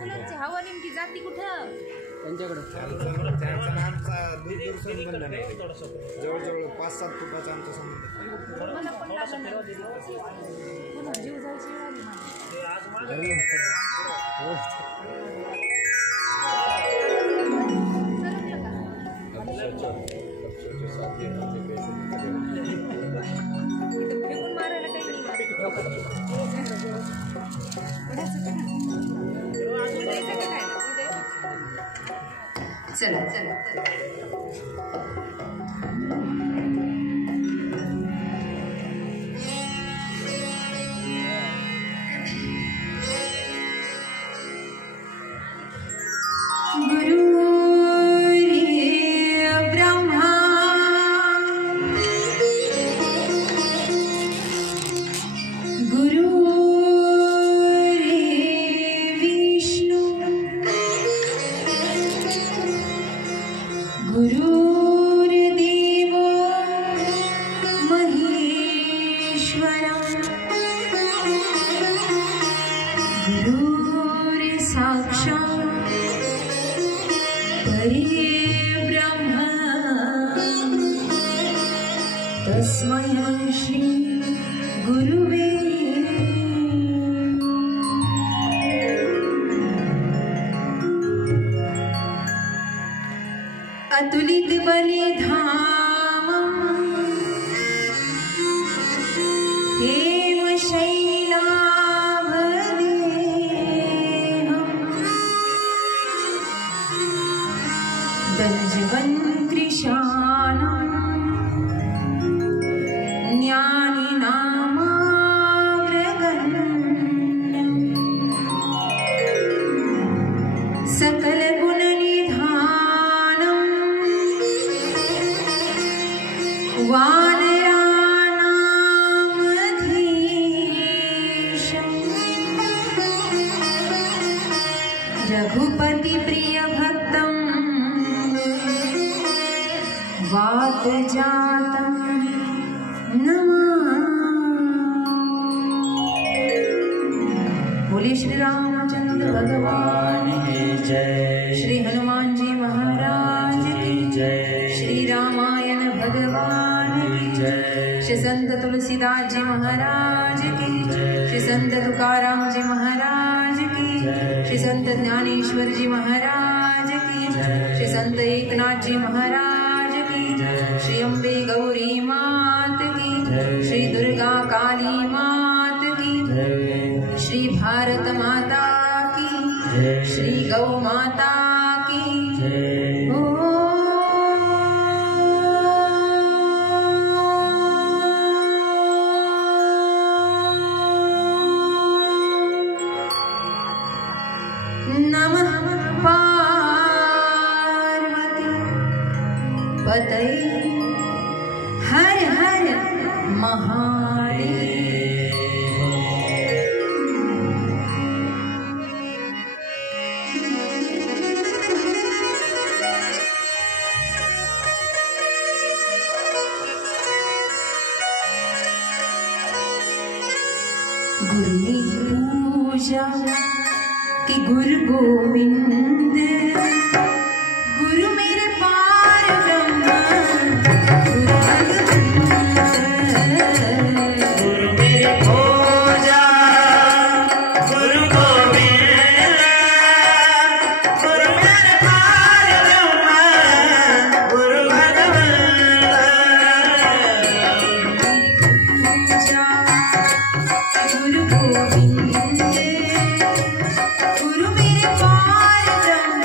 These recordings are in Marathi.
फुलांची हवा नेमकी जाती कुठं त्यांच्याकडे संबंध नाही जवळजवळ 5-7 फुटाचा आमचा संबंध मला पण लागणार जीव जायची फेकून मारायला काही चला चला गुरुर्देवो महेश्वरः गुरुर्साक्षात् परब्रह्म तस्मै श्री गुरुवे अतुलित बलिधामं हेमशैलाभदेहं दर्जवन्कृशानं ज्ञानिनामाग्रगण्यं सकलगुणनिधानं वानराणामधीशं रघुपति प्रिय भक्तं वातजातं नमामि। बोले श्री रामचंद्र भगवान की जय, श्री हनुमान जी महाराज की जय, श्री रामायण भगवान की जय, श्री संत तुलसीदास जी महाराज की जय, श्री संत तुकाराम जी महाराज की जय, श्री संत ज्ञानेश्वर जी महाराज की जय, श्री संत एकनाथ जी महाराज की जय, श्री अम्बे गौरी मात की जय, श्री दुर्गा काली मात की जय, श्री भारत माता की जय, श्री गौ माता की जय। नमः पार्वती पतये हर हर महादेव। गुरु की पूजा कि गुरु गोविंद, गुरु मेरे पार ब्रह्म, गुरु गुरु मेरे पूजा गुरु गोविंद, गुरु मेरे पार ब्रह्म, गुरु पूजा गुरु गोविंद, गुरु मेरे पार ब्रह्म,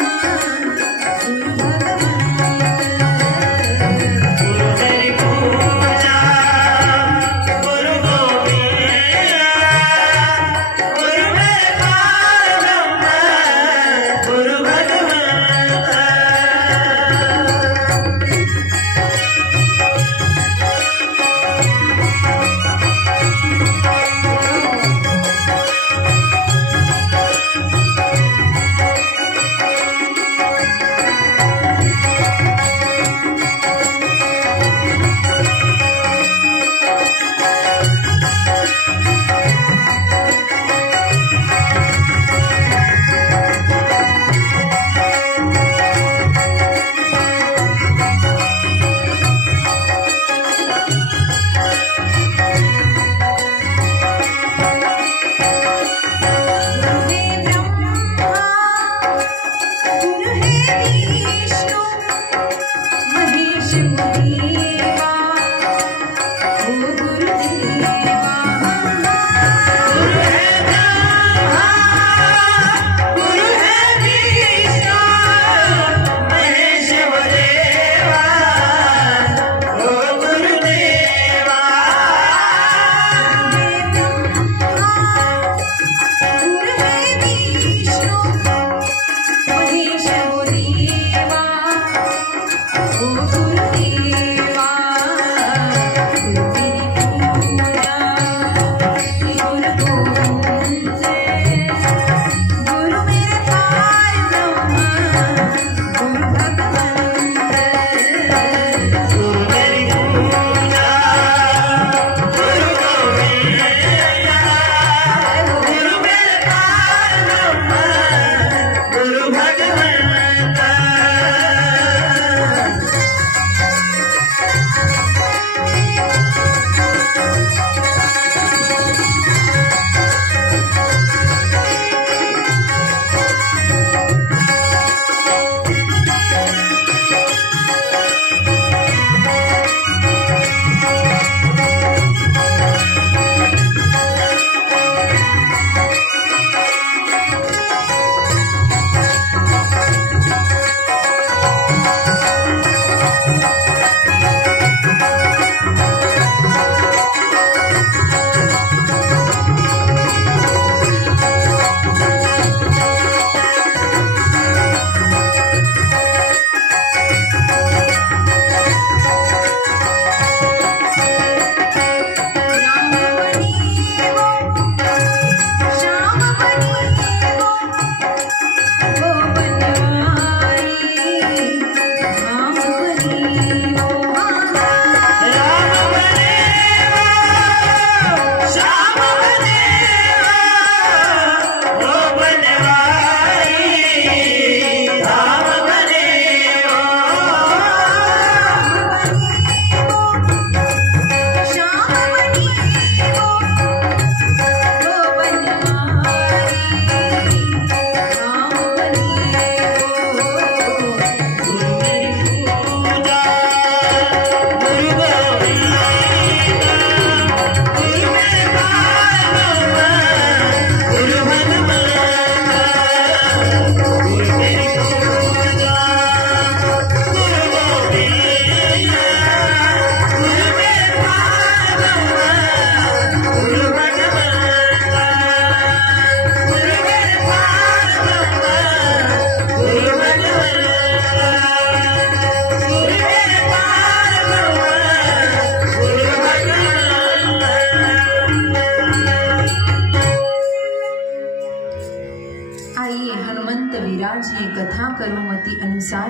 लाजिए कथा करुमति अनुसार।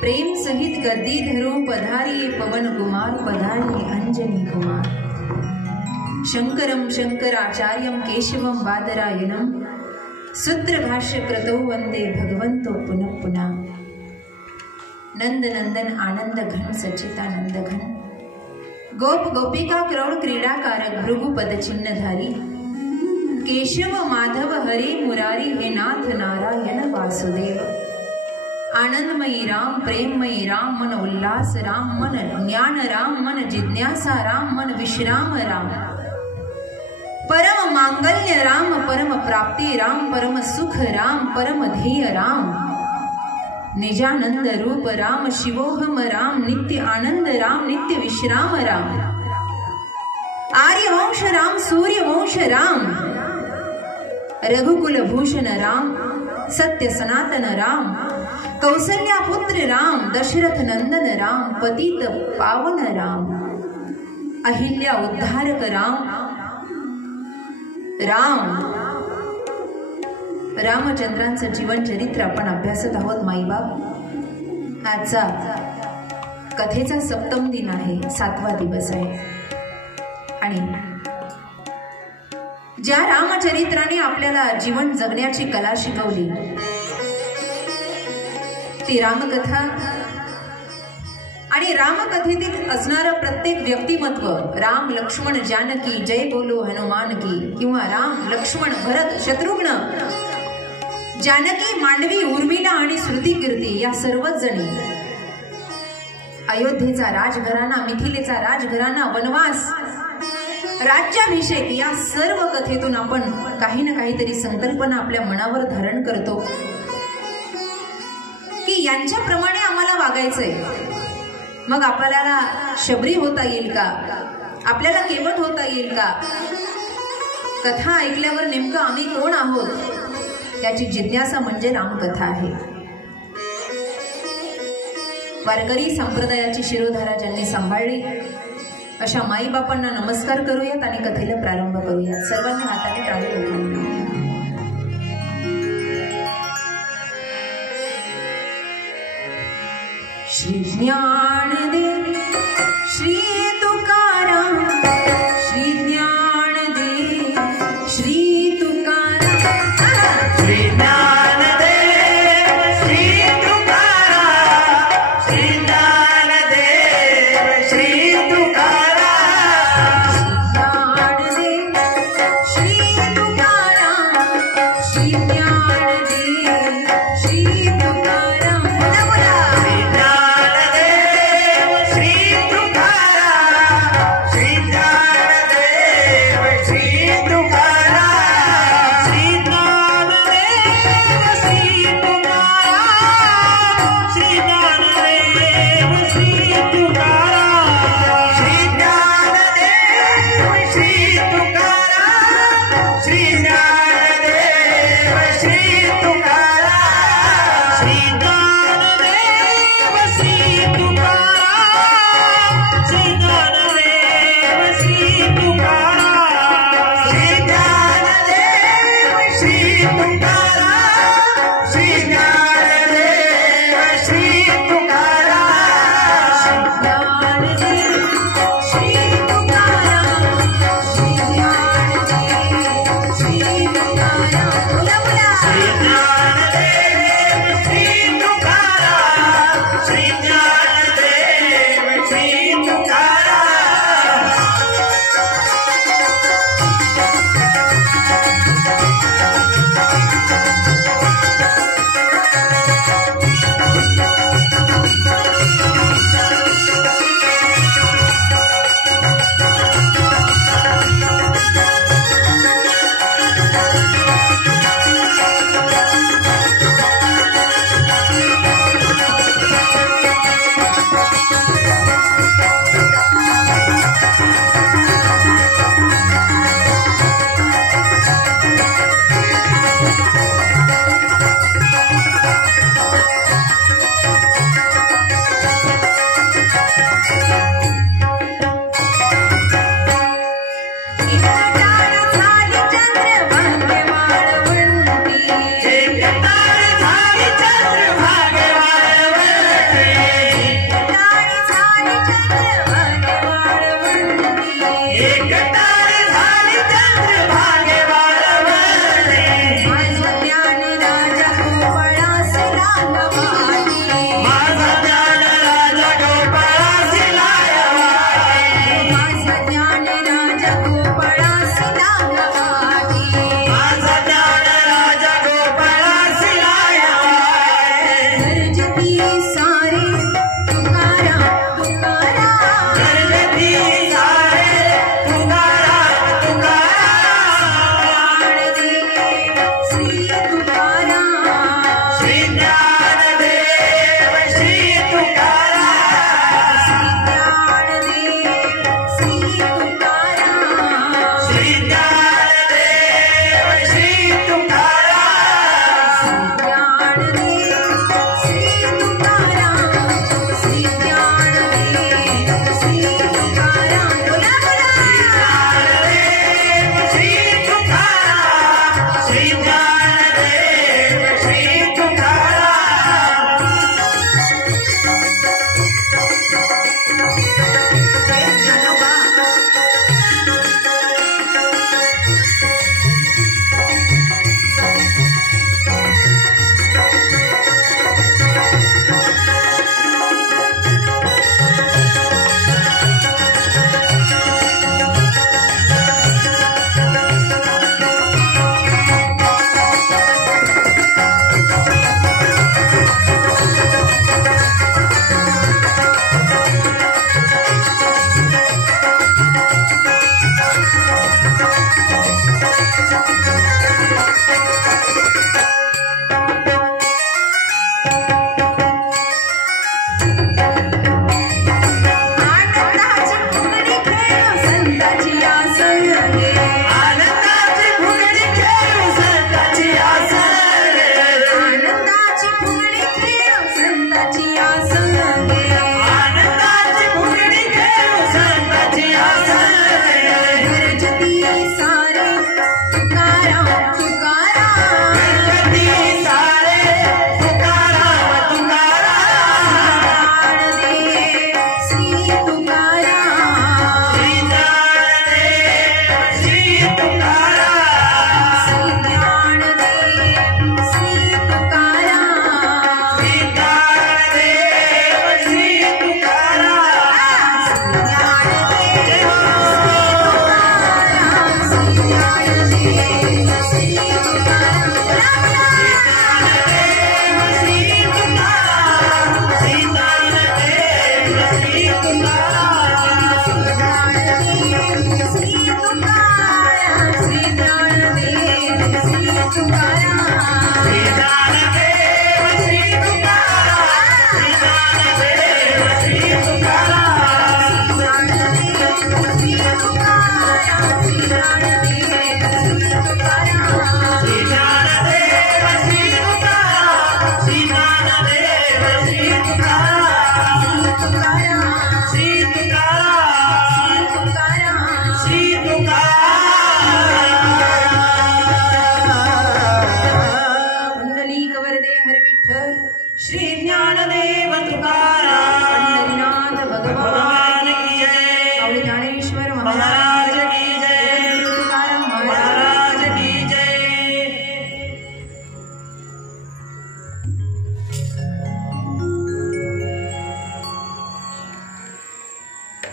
प्रेम सहित गद्दी धरो पधारिये पवन कुमार, पधारिये अंजनी कुमार। शंकरम शंकराचार्यम केशवम बादरायणम, सूत्र भाष्य कृतौ वंदे भगवंतो पुनः पुनः। नंद नंदन आनंद घन सच्चिदानंद घन, गोप गोपिका क्रोड़ क्रीडाकारक भृगु पद चिन्हधारी। केशव माधव हरे मुरारी, हे नाथ नारायण वासुदेव। आनंदमयी राम, प्रेममयी राम, मन उल्लास राम, मन ज्ञान राम, मन जिज्ञासा राम, मन विश्राम राम। परम मांगल्य राम, परम प्राप्ति राम, परम सुख राम, परम ध्येय राम। निजानंद रूप राम, शिवोहम राम, नित्य आनंद राम, नित्य विश्राम राम। आर्यवंश राम, सूर्यवंश राम, रघुकुल भूषण राम, सत्य सनातन राम। कौसल्या पुत्र राम, दशरथ नंदन राम, पतित पावन राम। अहिल्या उद्धारक राम राम। रामचंद्रांचं जीवन चरित्र आपण अभ्यासत आहोत माईबाप। आजचा कथेचा सप्तम दिन आहे, 7वा दिवस आहे। आणि ज्या रामचरित्राने आपल्याला जीवन जगण्याची कला शिकवली ती रामकथा, आणि रामकथेतील असणारं प्रत्येक व्यक्तिमत्व, राम लक्ष्मण जानकी जय बोलो हनुमान की, किंवा राम लक्ष्मण भरत शत्रुघ्न, जानकी मांडवी उर्मिला आणि श्रुती कीर्ती या सर्वच जणी, अयोध्येचा राजघराणा, मिथिलेचा राजघराणा, वनवास, राज्याभिषेक या सर्व कथेतून आपण काही ना काहीतरी संकल्पना आपल्या मनावर धारण करतो की यांच्याप्रमाणे आम्हाला वागायचंय। मग आपल्याला शबरी होता येईल का, आपल्याला केवट होता येईल का? कथा ऐकल्यावर नेमकं आम्ही कोण आहोत याची जिज्ञासा म्हणजे रामकथा आहे। वारकरी संप्रदायाची शिरोधारा ज्यांनी सांभाळली अशा माईबापांना नमस्कार करूयात आणि कथेला प्रारंभ करूयात। सर्वांनी हाताने टाळी वाजवा। श्री ज्ञानदेव श्री तुकाराम, श्री ज्ञानदेव श्री तुकाराम, श्री ज्ञानदेव श्री तुकाराम, श्री ज्ञानदेव श्री तुकाराम, ज्ञानदेव श्री तुकाराम, श्री ज्ञानदेव श्री तुकाराम। बोला बोला, श्री ज्ञानदेव श्री तुकाराम,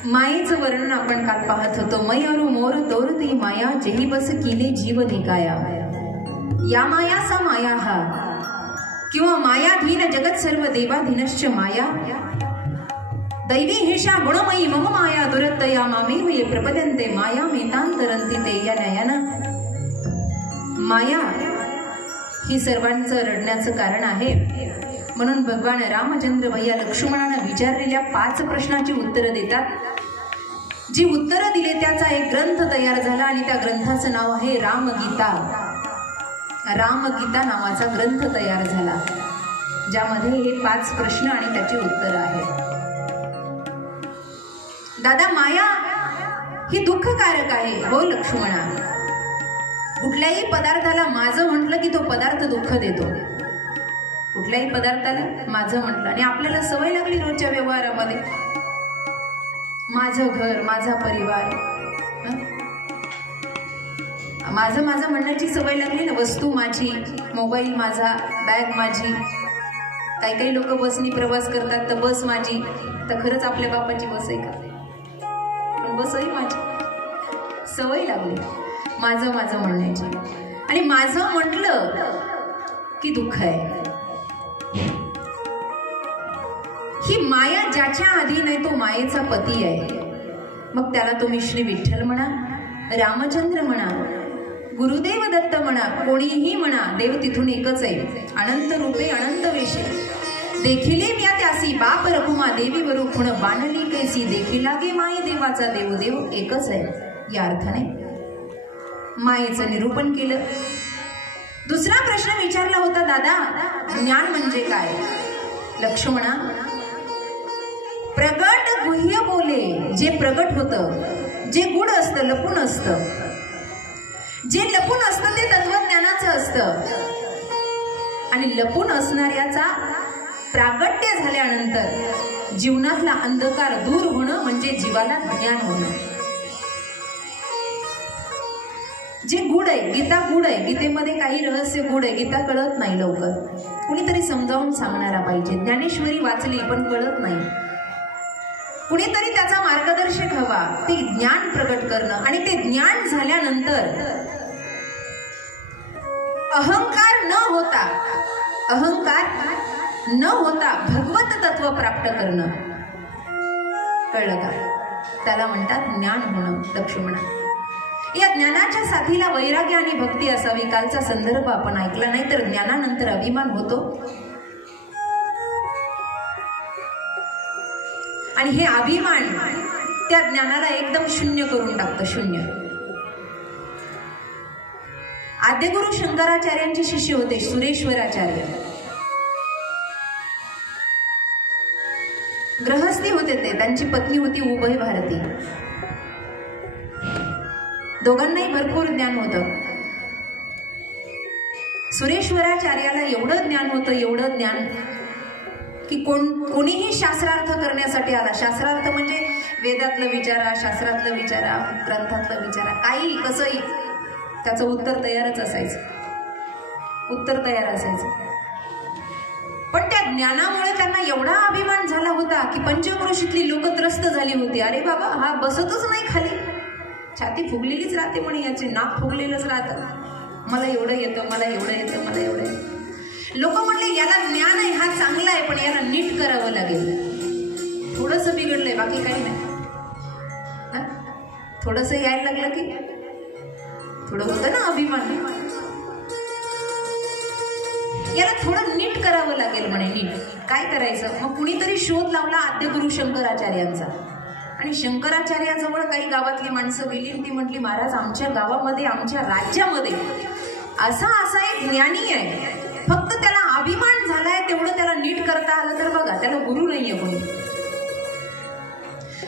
मायेचं वर्णन आपण काल पाहत होतो. मै अरु मोर तोरती माया जेही बस किले जीव निकाया. या माया सा माया हा किंवा मायाधीन जगत सर्व देवाधीनश्च माया. दैवी हेषा गुणमयी मम माया दुरत्तया मामेव ये प्रपद्यन्ते माया मेतांतरन्ति ते या नयना. माया ही सर्वांचं रडण्याचं कारण आहे. म्हणून भगवान रामचंद्र भैया लक्ष्मणाने विचारलेल्या 5 प्रश्नाची उत्तरं देतात. जी उत्तरं दिले त्याचा एक ग्रंथ तयार झाला आणि त्या ग्रंथाचं नाव आहे रामगीता. रामगीता नावाचा ग्रंथ तयार झाला ज्यामध्ये हे 5 प्रश्न आणि त्याची उत्तरं आहेत. दादा, माया ही दुःखकारक आहे. हो लक्ष्मणा, कुठल्याही पदार्थाला माझं म्हटलं की तो पदार्थ दुःख देतो. कुठल्याही पदार्थाला माझं म्हटलं आणि आपल्याला सवय लागली रोजच्या व्यवहारामध्ये. माझं घर, माझा परिवार, माझं म्हणण्याची सवय लागली ना. वस्तू माझी, मोबाईल माझा, बॅग माझी. काही लोक बसनी प्रवास करतात तर बस माझी. तर खरंच आपल्या बापाची बस आहे का? पण बसही माझी. सवय लागली माझं म्हणण्याची. आणि माझं म्हटलं की दुःख आहे. ही माया ज्याच्या अधीन आहे तो मायेचा पती आहे. मग त्याला तुम्ही श्री विठ्ठल म्हणा, रामचंद्र म्हणा, गुरुदेव दत्त म्हणा, कोणीही म्हणा, देव तिथून एकच आहे. अनंत रूपे अनंत वेशे देखिले म्या त्यासी बाप रघुमा देवी वरू खुण बाणली कैसी देखिला गे माये देवाचा देव देव एकच आहे. या अर्थाने मायेचं निरूपण केलं. दुसरा प्रश्न विचारला होता, दादा ज्ञान म्हणजे काय? लक्ष्मणा, प्रगट गुह्य बोले. जे प्रगट होतं, जे गुढ असतं, लपून असतं, जे लपून असतं ते तत्वज्ञानाचं असतं. आणि लपून असणाऱ्याचा प्रागट्य झाल्यानंतर जीवनातला अंधकार दूर होणं म्हणजे जीवाला ज्ञान होणं. जे गुढ आहे, गीता गुढ आहे. गीतेमध्ये काही रहस्य गुढ आहे. गीता कळत नाही लवकर. कुणीतरी समजावून सांगणारा पाहिजे. ज्ञानेश्वरी वाचली पण कळत नाही. कुणीतरी त्याचा मार्गदर्शक हवा. ते ज्ञान प्रगट करणं आणि ते ज्ञान झाल्यानंतर अहंकार न होता भगवत तत्व प्राप्त करणं. कळलं का? त्याला म्हणतात ज्ञान होणं. लक्ष्मणा, या ज्ञानाच्या साथीला वैराग्य आणि भक्ती असावी. कालचा संदर्भ आपण ऐकला नाही तर ज्ञानानंतर अभिमान होतो आणि हे अभिमान त्या ज्ञानाला एकदम शून्य करून टाकतं. शून्य. आद्यगुरु शंकराचार्यांचे शिष्य होते सुरेश्वराचार्य. गृहस्थी होते ते. त्यांची पत्नी होती उभय भारती. दोघांनाही भरपूर ज्ञान होतं. सुरेश्वराचार्याला एवढं ज्ञान की कोणीही शास्त्रार्थ करण्यासाठी आला. शास्त्रार्थ म्हणजे वेदातलं विचारा, शास्त्रातलं विचारा, ग्रंथातलं विचारा, काही कसंही त्याचं उत्तर तयारच असायचं, उत्तर तयार असायचं. पण त्या ज्ञानामुळे त्यांना एवढा अभिमान झाला होता की पंचक्रोशीतली लोक त्रस्त झाली होती. अरे बाबा, हा बसतच नाही खाली, छाती फुगलेलीच राहते म्हणे, याचे नाक फुगलेलंच राहतं, मला एवढं येतं, मला एवढं येतं, मला एवढं येतं. लोक म्हणले याला ज्ञान आहे, हा चांगला आहे, पण याला नीट करावं लागेल. थोडस बिघडलंय, बाकी काही नाही. थोडस यायला लागलं की थोडं होतं ना अभिमान, याला थोडं नीट करावं लागेल म्हणे. नीट काय करायचं? मग कुणीतरी शोध लावला आद्यगुरु शंकराचार्यांचा. आणि शंकराचार्याजवळ काही गावातली माणसं गेली, ती म्हटली, महाराज आमच्या गावामध्ये, आमच्या राज्यामध्ये असा एक ज्ञानी आहे, फक्त त्याला अभिमान झालाय, तेवढं त्याला नीट करता आलं तर बघा, त्याला गुरु नाहीये कोणी.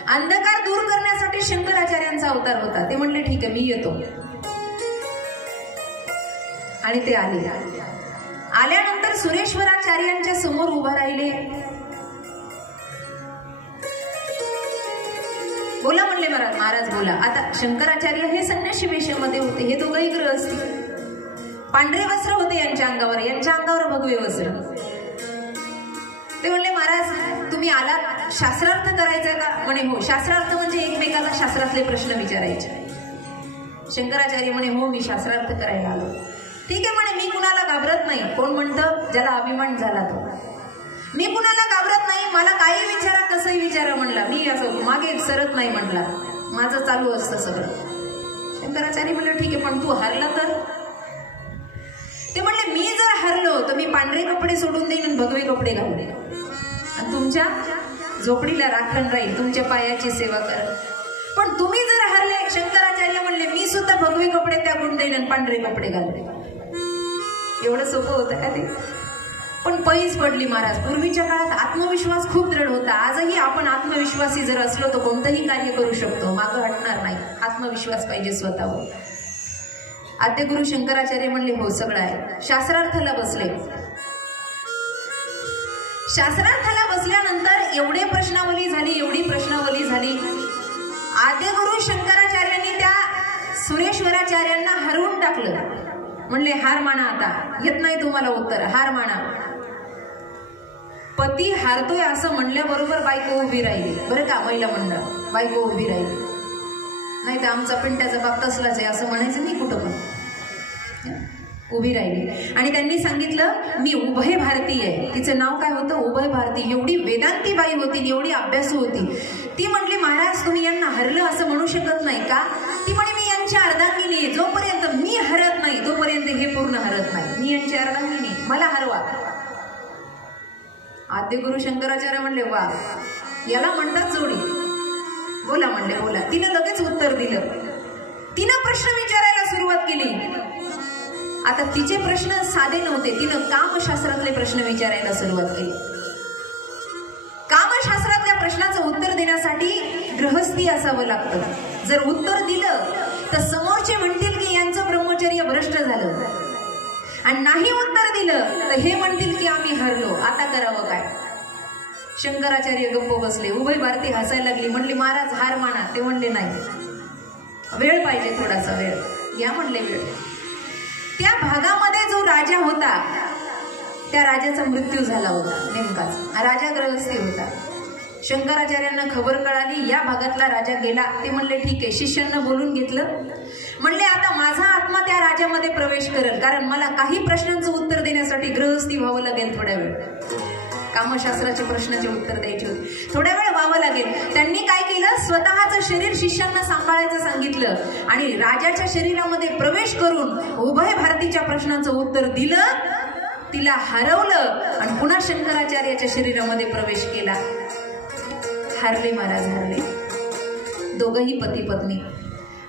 अंधकार दूर करण्यासाठी शंकराचार्यांचा अवतार होता. ते म्हणले ठीक आहे, मी येतो. आणि ते आले. आल्यानंतर सुरेश्वराचार्यांच्या समोर उभा राहिले. बोला म्हणले महाराज बोला. आता शंकराचार्य हे संन्यासी वेशामध्ये होते, हे दोघंही गृहस्थी. पांढरे वस्त्र होते यांच्या अंगावर, यांच्या अंगावर भगवे वस्त्र. ते म्हणले, महाराज तुम्ही आलात शास्त्रार्थ करायचा का? म्हणे हो. शास्त्रार्थ म्हणजे एकमेकाला शास्त्रातले प्रश्न विचारायचे. शंकराचार्य म्हणे हो, मी शास्त्रार्थ करायला आलो. ठीक आहे म्हणे, मी कुणाला घाबरत नाही. कोण म्हणतं? ज्याला अभिमान झाला तो. मी कुणाला घाबरत नाही, मला काही विचारा, कसंही विचारा म्हणला, मी असं मागे सरत नाही म्हटला, माझं चालू असतं सगळं. शंकराचार्य म्हणलं ठीक आहे, पण तू हरला तर? ते म्हणले मी जर हरलो तर मी पांढरे कपडे सोडून देईन आणि भगवे कपडे घालून देईन, आणि तुमच्या झोपडीला राखण राहील, तुमच्या पायाची सेवा कर. पण तुम्ही जर हरले, शंकराचार्य म्हणले मी सुद्धा भगवे कपडे त्यागून देईन आणि पांढरे कपडे घालून. एवढं सोपं होतं का ते? पण पैज पडली महाराज. पूर्वीच्या काळात आत्मविश्वास खूप दृढ होता. आजही आपण आत्मविश्वासी जर असलो तर कोणतंही कार्य करू शकतो, मागं हटणार नाही. आत्मविश्वास पाहिजे स्वतःवर. आद्यगुरु शंकराचार्य म्हणले हो, सगळं आहे. शास्त्रार्थाला बसले. शास्त्रार्थाला बसल्यानंतर एवढी प्रश्नावली झाली. आद्यगुरु शंकराचार्यांनी त्या सुरेश्वराचार्यांना हरवून टाकलं. म्हणले हार माना, आता येत नाही तुम्हाला उत्तर, हार माना. पती हारतोय असं म्हणल्याबरोबर बायको उभी राहिली. बरं का महिला मंडळ, बायको उभी राहिली. नाही तर आमचा पिंट्याचा बाप तसलाच आहे असं म्हणायचं नाही कुठं पण. उभी राहिली आणि त्यांनी सांगितलं मी उभय भारती आहे. तिचं नाव काय होतं? उभय भारती. एवढी वेदांती बाई होती, एवढी अभ्यासू होती. ती म्हटली महाराज तुम्ही यांना हरलं असं म्हणू शकत नाही का? ती म्हणे मी यांच्या अर्धांगिनी, जोपर्यंत मी हरत नाही तोपर्यंत हे पूर्ण हरत नाही. मी यांच्या अर्धांगिनी, मला हरवा. आद्यगुरु शंकराचार्य म्हणले वा, याला म्हणतात जोडी. बोला म्हणले बोला. तिनं लगेच उत्तर दिलं. तिनं प्रश्न विचारायला सुरुवात केली. आता तिचे प्रश्न साधे नव्हते. तिनं कामशास्त्रातले प्रश्न विचारायला सुरुवात केली. कामशास्त्रातल्या प्रश्नाचं उत्तर देण्यासाठी गृहस्थी असावं लागतं. जर उत्तर दिलं तर समोरचे म्हणतील की यांचं ब्रह्मचर्य भ्रष्ट झालं, आणि नाही उत्तर दिलं तर हे म्हणतील की आम्ही हरलो. आता करावं काय? शंकराचार्य गप्प बसले. उभय भारती हसायला लागली. म्हणली महाराज हार माना. ते म्हणले नाही, वेळ पाहिजे, थोडासा वेळ घ्या म्हणले. वेळ. त्या भागामध्ये जो राजा होता त्या राजाचा मृत्यू झाला होता नेमकाच. राजा ग्रहस्थी होता. शंकराचार्यांना खबर कळाली, या भागातला राजा गेला. ते म्हणले ठीक आहे. शिष्यांना बोलून घेतलं. म्हणले आता माझा आत्मा त्या राजामध्ये प्रवेश करेल, कारण मला काही प्रश्नांचं उत्तर देण्यासाठी गृहस्थी व्हावं लागेल. थोड्या वेळ कामशास्त्राचे प्रश्नाचे उत्तर द्यायचे होते, थोड्या वेळ व्हावं लागेल. त्यांनी काय केलं? स्वतःचं शरीर शिष्यांना सांभाळायचं सांगितलं आणि राजाच्या शरीरामध्ये प्रवेश करून उभय भारतीच्या प्रश्नांचं उत्तर दिलं. तिला हरवलं आणि पुन्हा शंकराचार्याच्या शरीरामध्ये प्रवेश केला. हारले महाराज, हारले. दोघंही पती पत्नी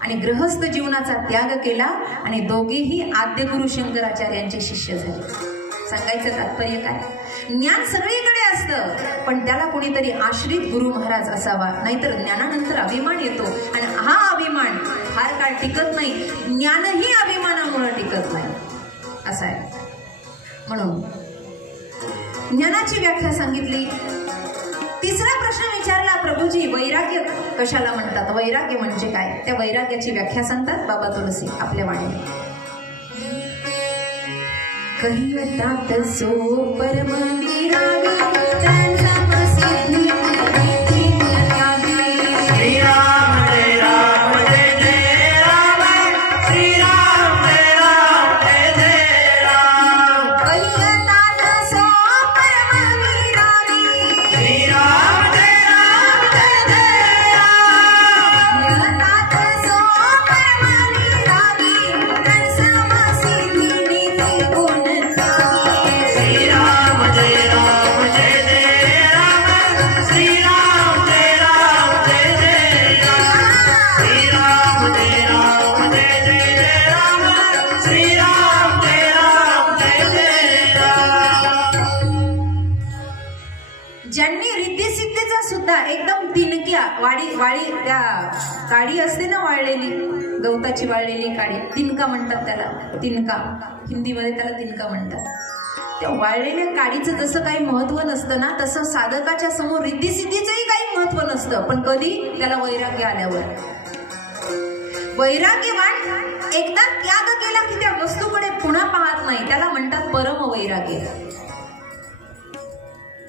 आणि गृहस्थ जीवनाचा त्याग केला आणि दोघेही आद्यगुरु शंकराचार्यांचे शिष्य झाले. सांगायचं तात्पर्य काय? ज्ञान सगळीकडे असतं, पण त्याला कोणीतरी आश्रित गुरु महाराज असावा, नाहीतर ज्ञानानंतर अभिमान येतो आणि हा अभिमान फार काळ टिकत नाही. ज्ञानही अभिमानामुळे टिकत नाही असं आहे. म्हणून ज्ञानाची व्याख्या सांगितली. तिसरा प्रश्न विचारला, प्रभूजी वैराग्य कशाला म्हणतात, वैराग्य म्हणजे काय? त्या वैराग्याची व्याख्या सांगतात बाबा तुलसी आपल्या वाणीत. कहिवतात सो परम विरागी त्यांचा प्रसिद्धी वाळी त्या काडी असते ना, वाळलेली गवताची वाळलेली काडी, तिनका म्हणतात त्याला. तिनका हिंदीमध्ये त्याला तिनका म्हणतात. त्या वाळलेल्या काडीचं जसं काही महत्व नसतं ना, तसं साधकाच्या समोर रिद्धिसिद्धीचंही काही महत्व नसतं. पण कधी? त्याला वैराग्य आल्यावर. वैराग्यवान एकदा त्याग केला की त्या वस्तूकडे पुन्हा पाहत नाही, त्याला म्हणतात परम वैराग्य.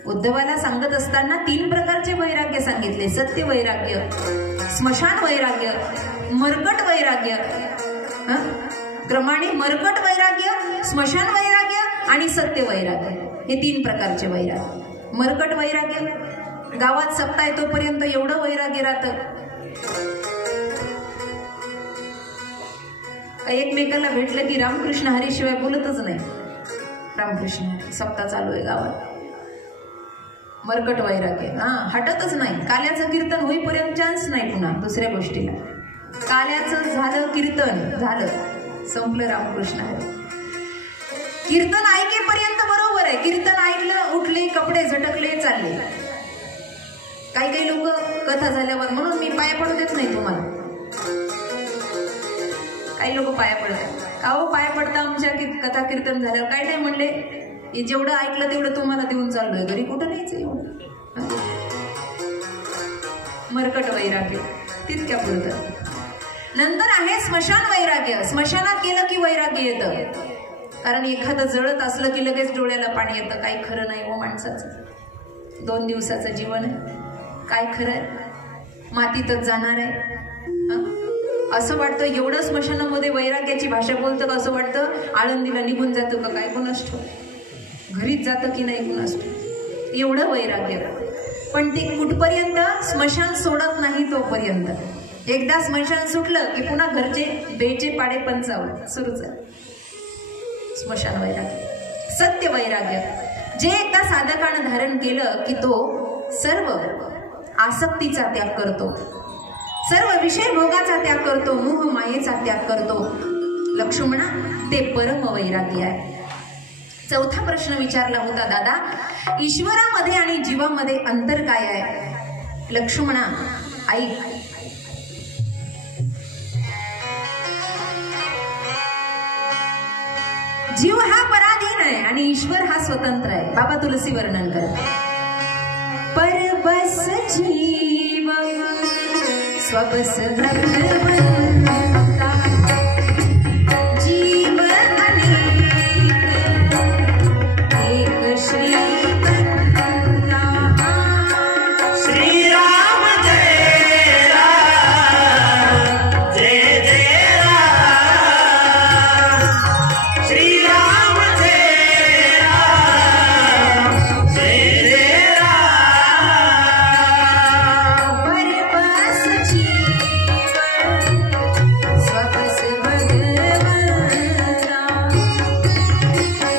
उद्धवाला सांगत असताना 3 प्रकारचे वैराग्य सांगितले. सत्य वैराग्य, स्मशान वैराग्य, मरकट वैराग्य. क्रमाने मरकट वैराग्य, स्मशान वैराग्य आणि सत्य वैराग्य, हे 3 प्रकारचे वैराग्य. मरकट वैराग्य, गावात सप्ताह येतोपर्यंत एवढं वैराग्य राहतं, एकमेकाला भेटलं की रामकृष्ण हरी शिवाय बोलतच नाही. रामकृष्ण हरी, सप्ताह चालू आहे गावात. मरकट वैराग्य, हटतच नाही. काल्याचं कीर्तन होईपर्यंत चान्स नाही पुन्हा दुसऱ्या गोष्टीला. काल्याचं झालं, कीर्तन झालं, संपलं रामकृष्ण हरी. कीर्तन ऐकेपर्यंत बरोबर आहे, कीर्तन ऐकलं, उठले, कपडे झटकले, चालले. काही लोक कथा झाल्यावर, म्हणून मी पाया पडू देत नाही तुम्हाला. काही लोक पाया पडतात, अहो पाया पडता आमच्या कथा कीर्तन झाल्यावर. काय नाही म्हणले, जेवढं ऐकलं तेवढं तुम्हाला देऊन चाललोय, घरी कुठं नाहीच एवढं. मरकट वैराग्य तितक्या पुरतं. नंतर आहे स्मशान वैराग्य. स्मशानात गेलं की वैराग्य येतं, कारण एखादं जळत असलं की लगेच डोळ्याला पाणी येतं. काही खरं नाही हो माणसाचं, 2 दिवसाचं जीवन आहे, काय खरं आहे, मातीतच जाणार आहे. असं वाटतं एवढं स्मशानामध्ये वैराग्याची भाषा बोलतं का असं वाटतं आळंदीला निघून जातं का काय कोणास ठाऊक, घरीच जातं की नाही कोणास ठाऊक, एवढं वैराग्य. पण ते कुठपर्यंत? स्मशान सोडत नाही तोपर्यंत. एकदा स्मशान सुटलं की पुन्हा घरचे बेचे पाडे पंचावन्न सुरूच आहे. स्मशान वैराग्य. सत्य वैराग्य, जे एकदा साधकानं धारण केलं की तो सर्व आसक्तीचा त्याग करतो, सर्व विषय भोगाचा त्याग करतो, मोह मायेचा त्याग करतो. लक्ष्मणा, ते परम वैराग्य आहे. 4था प्रश्न विचारला होता, दादा ईश्वरामध्ये आणि जीवामध्ये अंतर काय आहे? लक्ष्मणा ऐक. जीव हा पराधीन आहे आणि ईश्वर हा स्वतंत्र आहे. बाबा तुलसी वर्णन करतात. परबस जीव स्वबस भगवंता, जीव अनेक एक श्रीकंता. श्रीराम जय राम, जय जय राम. श्रीराम जय राम, जय जय राम. परबस जीव स्वबस भगवंता,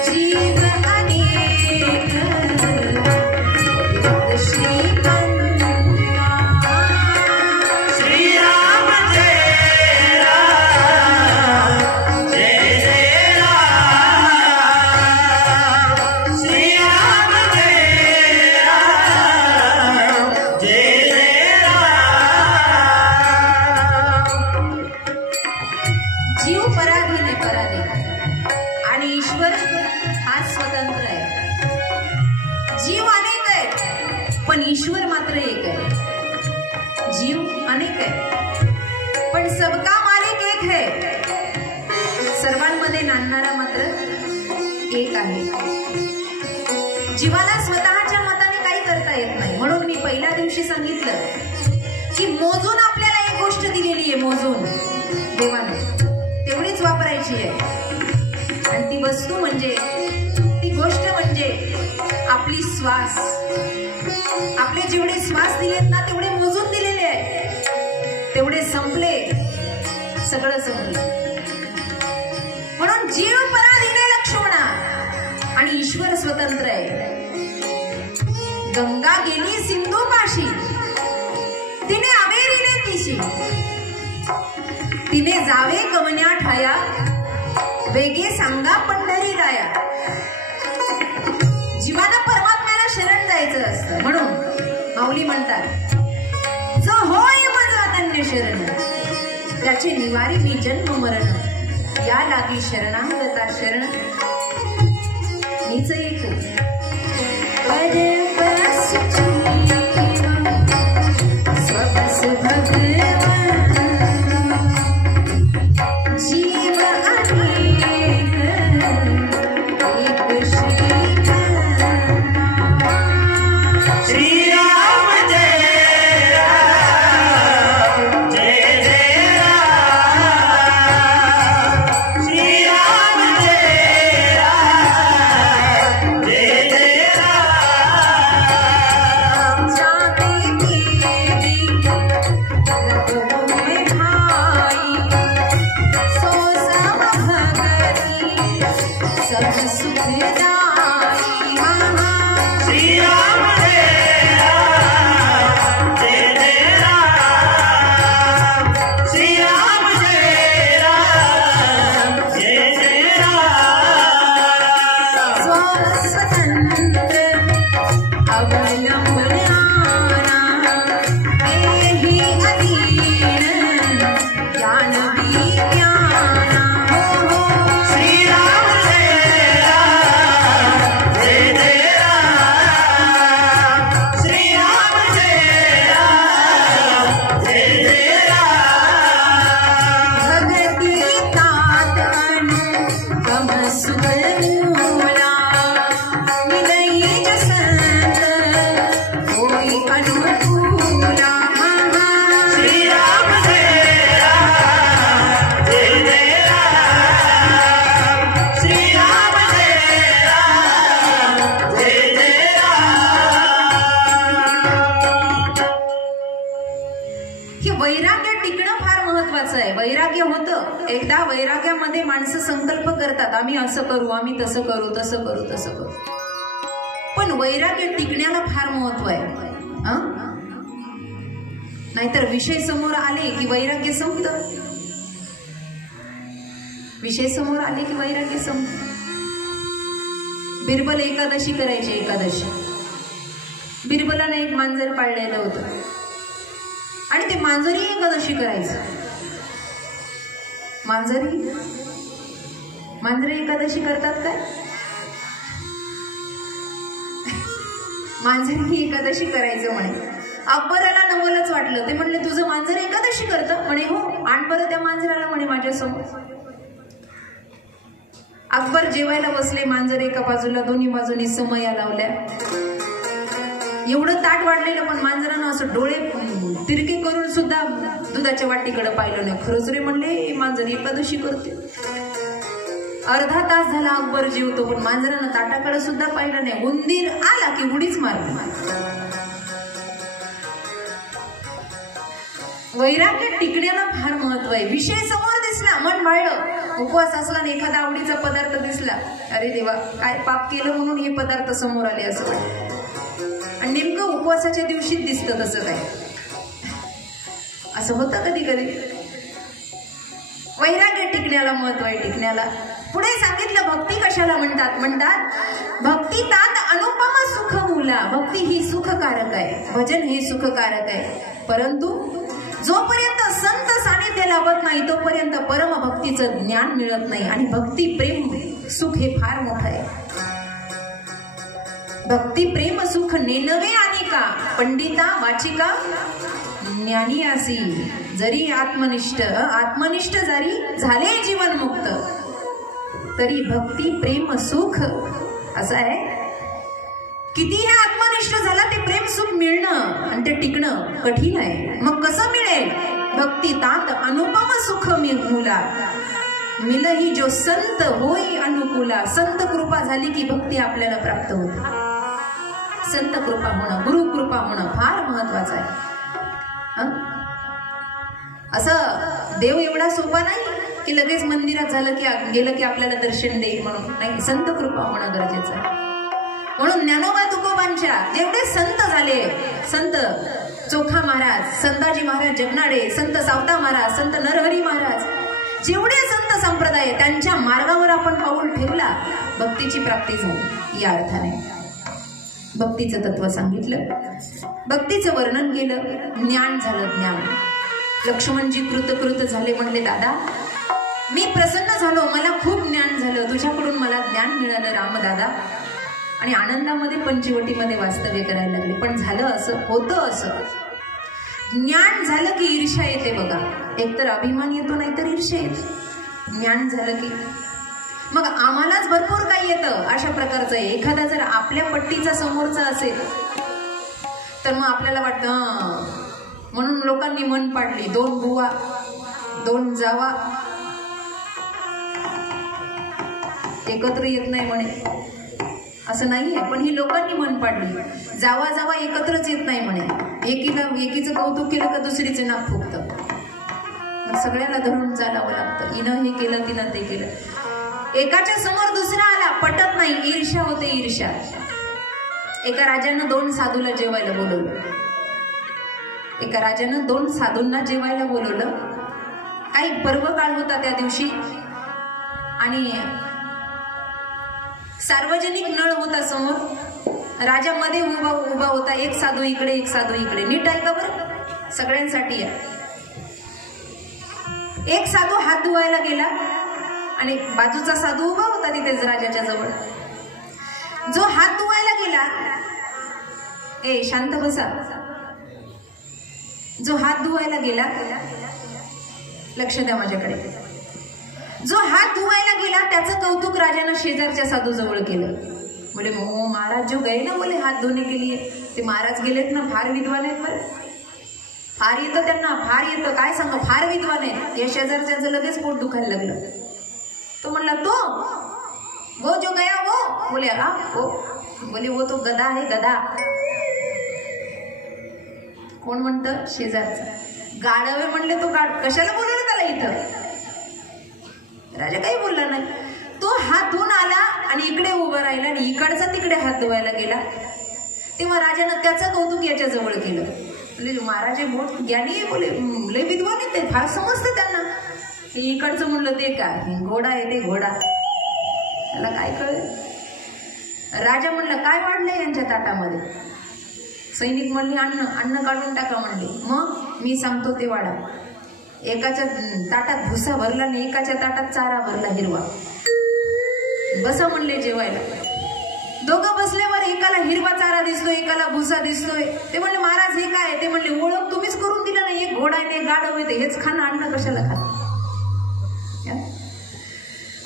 जीव अनेक एक श्रीकंता. श्रीराम जय राम, जय जय राम. श्रीराम जय राम, जय जय राम. जीव पराधीन आहे, पराधीन, आणि ईश्वर हा स्वतंत्र आहे. जीव अनेक आहे, पण ईश्वर मात्र एक आहे, जीव अनेक आहे, पण सबका मालिक एक है, सर्वांमध्ये नांदणारा मात्र एक आहे. जीवाला स्वतःच्या मताने काही करता येत नाही. म्हणून मी पहिल्या दिवशी सांगितलं की मोजून आपल्याला एक गोष्ट दिलेली आहे, मोजून देवाने तेवढीच वापरायची आहे. आणि ती वस्तू म्हणजे, ती गोष्ट म्हणजे आपली श्वास. आपले जेवढे श्वास दिलेत ना तेवढे मोजून दिलेले आहे, तेवढे संपले, सगळं संपलं. म्हणून जीव पराधीने लक्ष्मणा आणि ईश्वर स्वतंत्र आहे. गंगा गेली सिंधू पाशी, तिने अवेरीने तिशी, तिने जावे कवन्या ठाया, वेगे सांगा पंढरी राया. जीवाला परमात्म्याला शरण जायचं असतं. म्हणून माऊली म्हणतात, जो होय मज अनन्य शरण, त्याचे निवारी मी जन्म मरण, या लागी शरणागता शरण मीच येतो. स्वबस भगवान जीव अनेक, एक श्री राम जय राम, जय जय राम. श्री राम जय राम, जय जय राम. जाते तेरी रगों में भाई, सो सब भगती सब सुख दाई. श्री राम जय राम, जय जय राम. श्री राम जय राम, जय जय राम. स्वतंत्र अवलंबन आना, एही अधीन ज्ञान विज्ञाना. श्री राम जय राम, जय जय राम. श्री राम जय राम, जय जय राम. भगती तात अनुपम सुख मूला, मिलई जसंत होई अनुकूला. श्री राम जय राम, जय जय राम. श्री राम जय राम, जय जय राम. हे वैराग्य टिकणं फार महत्वाचं आहे. वैराग्य होतं एकदा, वैराग्यामध्ये माणसं संकल्प करतात, आम्ही असं करू, आम्ही तसं करू, तसं करू, तसं करू. पण वैराग्य टिकण्याला फार महत्व आहे. नाहीतर विषय समोर आले की वैराग्य संपतं. विषय समोर आले की वैराग्य संपतं. बिरबल एकादशी करायची. एकादशी बिरबलाने एक मांजर पाळलेलं होतं आणि ते मांजरी एकादशी करायचं. मांजरी एकादशी करतात काय? मांजरी एकादशी करायचं म्हणे. अकबराला नवलच वाटलं. ते म्हणले, तुझं मांजर एकादशी करतं? म्हणे, हो, आण बरं त्या मांजराला म्हणे माझ्यासमोर. अकबर जेवायला बसले. मांजर एका बाजूला, दोन्ही बाजूनी समया लावल्या. एवढं ताट वाढलेलं, पण मांजरानं असं डोळे तिरके करून सुद्धा दुधाच्या वाटीकडे पाहिलं नाही. खरंच रे म्हणले, मांजर एकादशी करते. अर्धा तास झाला अकबर जेवतो, पण मांजरानं ताटाकडे सुद्धा पाहिलं नाही. उंदीर आला की उडीच मारली. वैराग्य टिकण्याला फार महत्व आहे. विषय समोर दिसला, मन वाळलं, उपवास असला आणि एखादा आवडीचा पदार्थ दिसला, अरे देवा, काय पाप केलं म्हणून हे पदार्थ समोर आले असं वाटतं. आणि नेमकं उपवासाच्या दिवशीच दिसतं तसं काय. असं होतं कधी कधी. वैराग्य टिकण्याला महत्व आहे. टिकण्याला पुढे सांगितलं, भक्ती कशाला म्हणतात? भक्ती तात अनुपम सुख मूला. भक्ती ही सुखकारक आहे, भजन हे सुखकारक आहे. परंतु जोपर्यंत संत सानिध्य लाभत नाही तोपर्यंत परम भक्तीचं ज्ञान मिळत नाही. आणि भक्ती, प्रेम, सुख हे फार मोठं आहे. भक्ती प्रेम सुख नेनवे अनेका पंडिता वाचिका ज्ञानी आसी जरी आत्मनिष्ठ जरी झाले जीवन मुक्त तरी भक्ती प्रेम सुख असं आहे. किती हे आत्मनिष्ठ झाला ते प्रेम सुख मिळणं आणि ते टिकणं कठीण आहे. मग कसं मिळेल? भक्ती तात अनुपम सुख मुला मिलही जो संत होई अनुकूला. संत कृपा झाली की भक्ती आपल्याला प्राप्त होते. संत कृपा होणं, गुरु कृपा होणं फार महत्वाचं आहे. असं देव एवढा सोपा नाही की लगेच मंदिरात झालं की गेलं की आपल्याला दर्शन देईल म्हणून नाही. संत कृपा होणं गरजेचं आहे. म्हणून ज्ञानोबा तुकोबांच्या जेवढे संत झाले, संत चोखा महाराज, संताजी महाराज जगनाडे, संत सावता महाराज, संत नरहरी महाराज, जेवढे संत संप्रदाय त्यांच्या मार्गावर आपण पाऊल ठेवला भक्तीची प्राप्ती झाली. या अर्थाने भक्तीचं तत्व सांगितलं, भक्तीचं वर्णन केलं, ज्ञान झालं. ज्ञान लक्ष्मणजी कृतकृत झाले, म्हणले दादा मी प्रसन्न झालो, मला खूप ज्ञान झालं, तुझ्याकडून मला ज्ञान मिळालं रामदादा. आणि आनंदामध्ये पंचवटीमध्ये वास्तव्य करायला लागले. पण झालं असं, होतं असं, ज्ञान झालं की ईर्ष्या येते बघा. एकतर अभिमान येतो नाहीतर ईर्ष्या येते. ज्ञान झालं की मग आम्हालाच भरपूर काही येतं. अशा प्रकारचं आहे. एखादा जर आपल्या पट्टीचा समोरचा असेल तर मग आपल्याला वाटतं म्हणून लोकांनी मन पाडली, 2 बुवा 2 जावा एकत्र येत नाही म्हणे. असं नाहीये, पण ही लोकांनी मन पाडली. जावा जावा एकत्रच येत नाही म्हणे. एकीचं कौतुक केलं का दुसरीचे नाक फुकतं. मग सगळ्याला धरून चालावं लागतं. हिनं हे केलं तिनं ते केलं. एकाच्या समोर दुसरा आला पटत नाही, ईर्ष्या होते. ईर्ष्या. एका राजानं 2 साधूला जेवायला बोलवलं. एका राजानं 2 साधूंना जेवायला बोलवलं. काही पर्व काळ होता त्या दिवशी आणि सार्वजनिक नळ होता समोर. राजा मध्ये उभा होता. एक साधू इकडे, एक साधू इकडे. नीट आहे का बरं? सगळ्यांसाठी आहे. एक साधू हात धुवायला गेला आणि बाजूचा साधू उभा होता तिथेच राजाच्या जवळ. जो हात धुवायला गेला, ए शांत बसा. जो हात धुवायला गेला, लक्ष द्या माझ्याकडे. जो हात धुवायला गेला त्याचं कौतुक राजानं शेजारच्या साधू जवळ केलं. बोले हो महाराज जो गए ना बोले हात धोने के लिए. ते महाराज गेलेत ना, फार विद्वान आहेत बरं. फार येतं त्यांना, फार येतं. काय सांग, फार विद्वान आहेत. या शेजारच्याचं लगेच पोट दुखायला लागलं. तो म्हणला तो वो जो गया वो. बोले हा वो. बोले वो तो गधा है गधा. कोण म्हणतं? शेजारचा. गाढवे म्हणले तो कशाला बोलवलं त्याला इथं? राजा काही बोलला नाही. तो हात धुवून आला आणि इकडे उभा राहिला आणि इकडचा तिकडे हात धुवायला गेला. तेव्हा राजानं त्याचं कौतुक याच्या जवळ केलं. बोले महाराज मोठ ज्ञानी आहे, बोले लय विद्वान आहेत ते, फार समजतं त्यांना. इकडचं म्हणलं ते काय घोडा आहे, ते घोडा. त्याला काय कळलं? राजा म्हणलं काय वाढलंय यांच्या ताटामध्ये? सैनिक म्हणले अन्न काढून टाका म्हणले. मग मी सांगतो ते वाढा. एकाच्या ताटात भुसा भरला आणि एकाच्या ताटात चारा भरला हिरवा. बसा म्हणले जेवायला. दोघं बसल्यावर एकाला हिरवा चारा दिसतोय, एकाला भुसा दिसतोय. ते म्हणले महाराज हे काय? ते म्हणले ओळख तुम्हीच करून दिलं नाही. एक घोडा आहे, गाढव आहे, हेच खाणं. अन्न कशाला खाता?